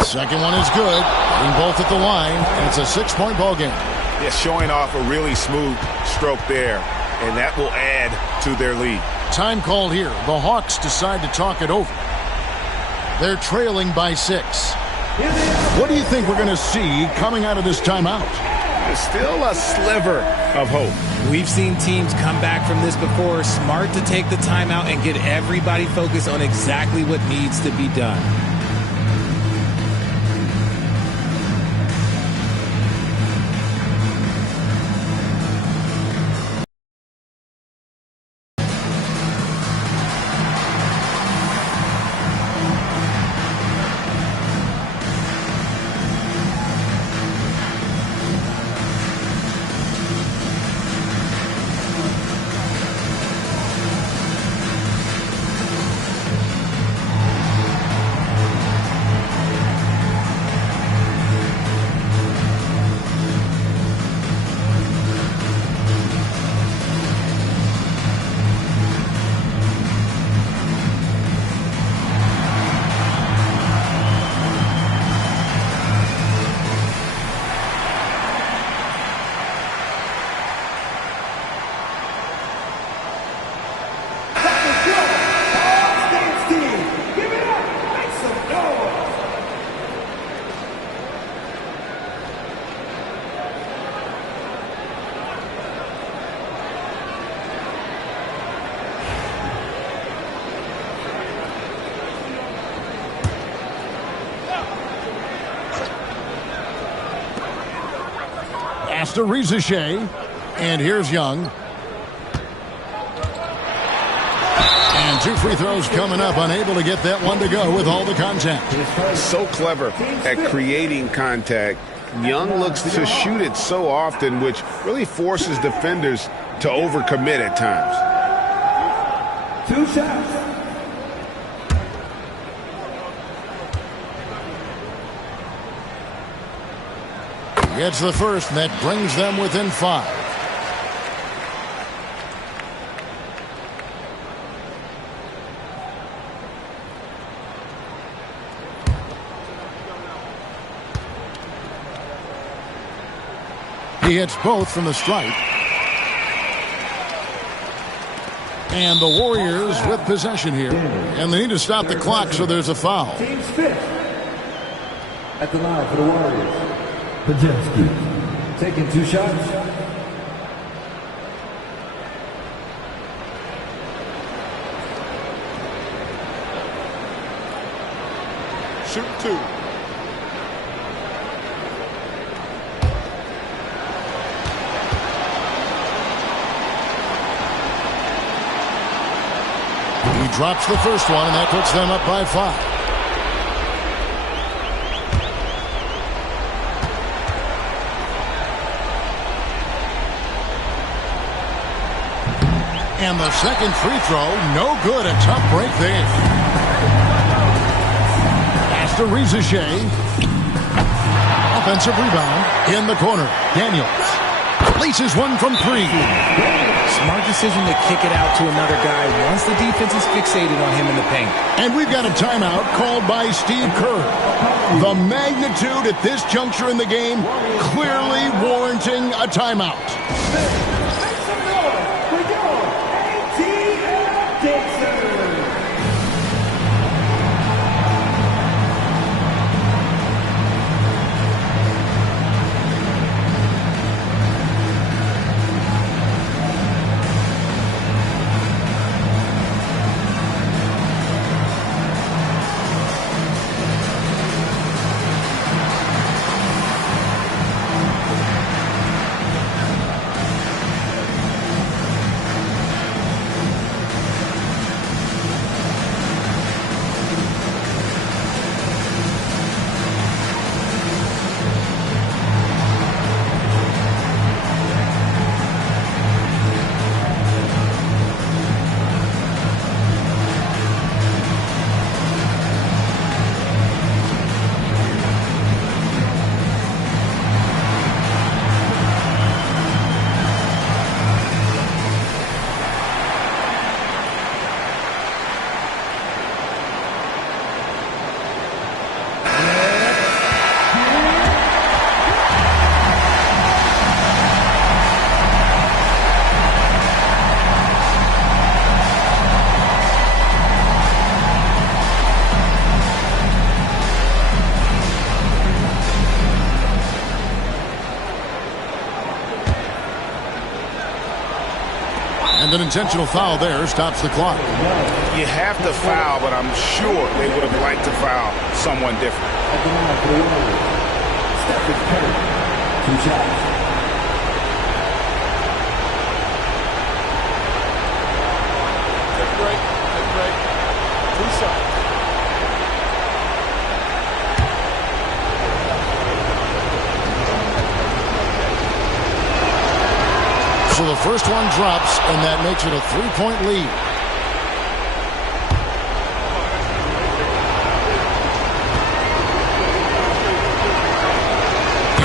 Second one is good. Hitting both at the line, and it's a 6-point ball game. Yeah, showing off a really smooth stroke there, and that will add to their lead. Time called here. The Hawks decide to talk it over. They're trailing by 6. What do you think we're going to see coming out of this timeout? There's still a sliver of hope. We've seen teams come back from this before. Smart to take the timeout and get everybody focused on exactly what needs to be done. To Rizeshe, and here's Young. And 2 free throws coming up, unable to get that one to go with all the contact. So clever at creating contact. Young looks to shoot it so often, which really forces defenders to overcommit at times. 2 shots. Gets the first, and that brings them within 5. He hits both from the stripe. And the Warriors with possession here. And they need to stop the clock, so there's a foul. Team's 5th. At the line for the Warriors. Pajemski taking 2 shots. Shooting 2. He drops the first one, and that puts them up by 5. And the second free throw, no good. A tough break there. Pass to Rizeshe. Offensive rebound in the corner. Daniels places one from 3. Smart decision to kick it out to another guy once the defense is fixated on him in the paint. And we've got a timeout called by Steve Kerr. The magnitude at this juncture in the game clearly warranting a timeout. an intentional foul there stops the clock. You have to foul, but I'm sure they would have liked to foul someone different. Take a break. Take a break. 2 shots. So the first one drops, and that makes it a 3-point lead.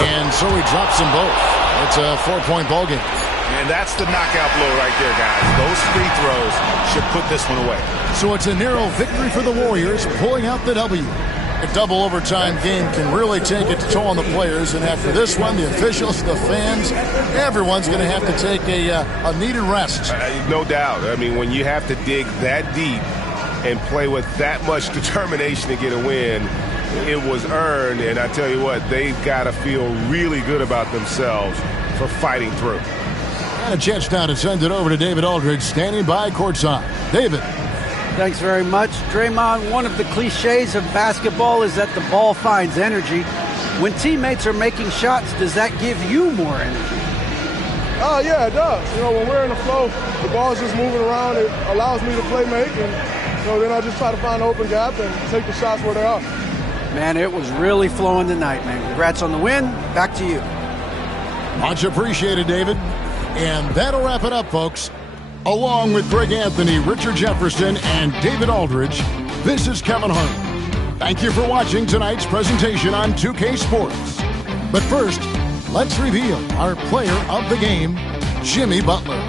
And so he drops them both. It's a 4-point ball game. And that's the knockout blow right there, guys. Those free throws should put this one away. So it's a narrow victory for the Warriors, pulling out the W. A double overtime game can really take a toll on the players, and after this one, the officials, the fans, everyone's going to have to take a needed rest. No doubt. I mean, when you have to dig that deep and play with that much determination to get a win, it was earned, and I tell you what, they've got to feel really good about themselves for fighting through. And a chance now to send it over to David Aldridge, standing by courtside. David. Thanks very much. Draymond, one of the cliches of basketball is that the ball finds energy. When teammates are making shots, does that give you more energy? Oh, yeah, it does. You know, when we're in the flow, the ball's just moving around. It allows me to play make, and, you know, then I just try to find an open gap and take the shots where they are. Man, it was really flowing tonight, man. Congrats on the win. Back to you. Much appreciated, David. And that'll wrap it up, folks. Along with Greg Anthony, Richard Jefferson, and David Aldridge, this is Kevin Harlan. Thank you for watching tonight's presentation on 2K Sports. But first, let's reveal our player of the game, Jimmy Butler.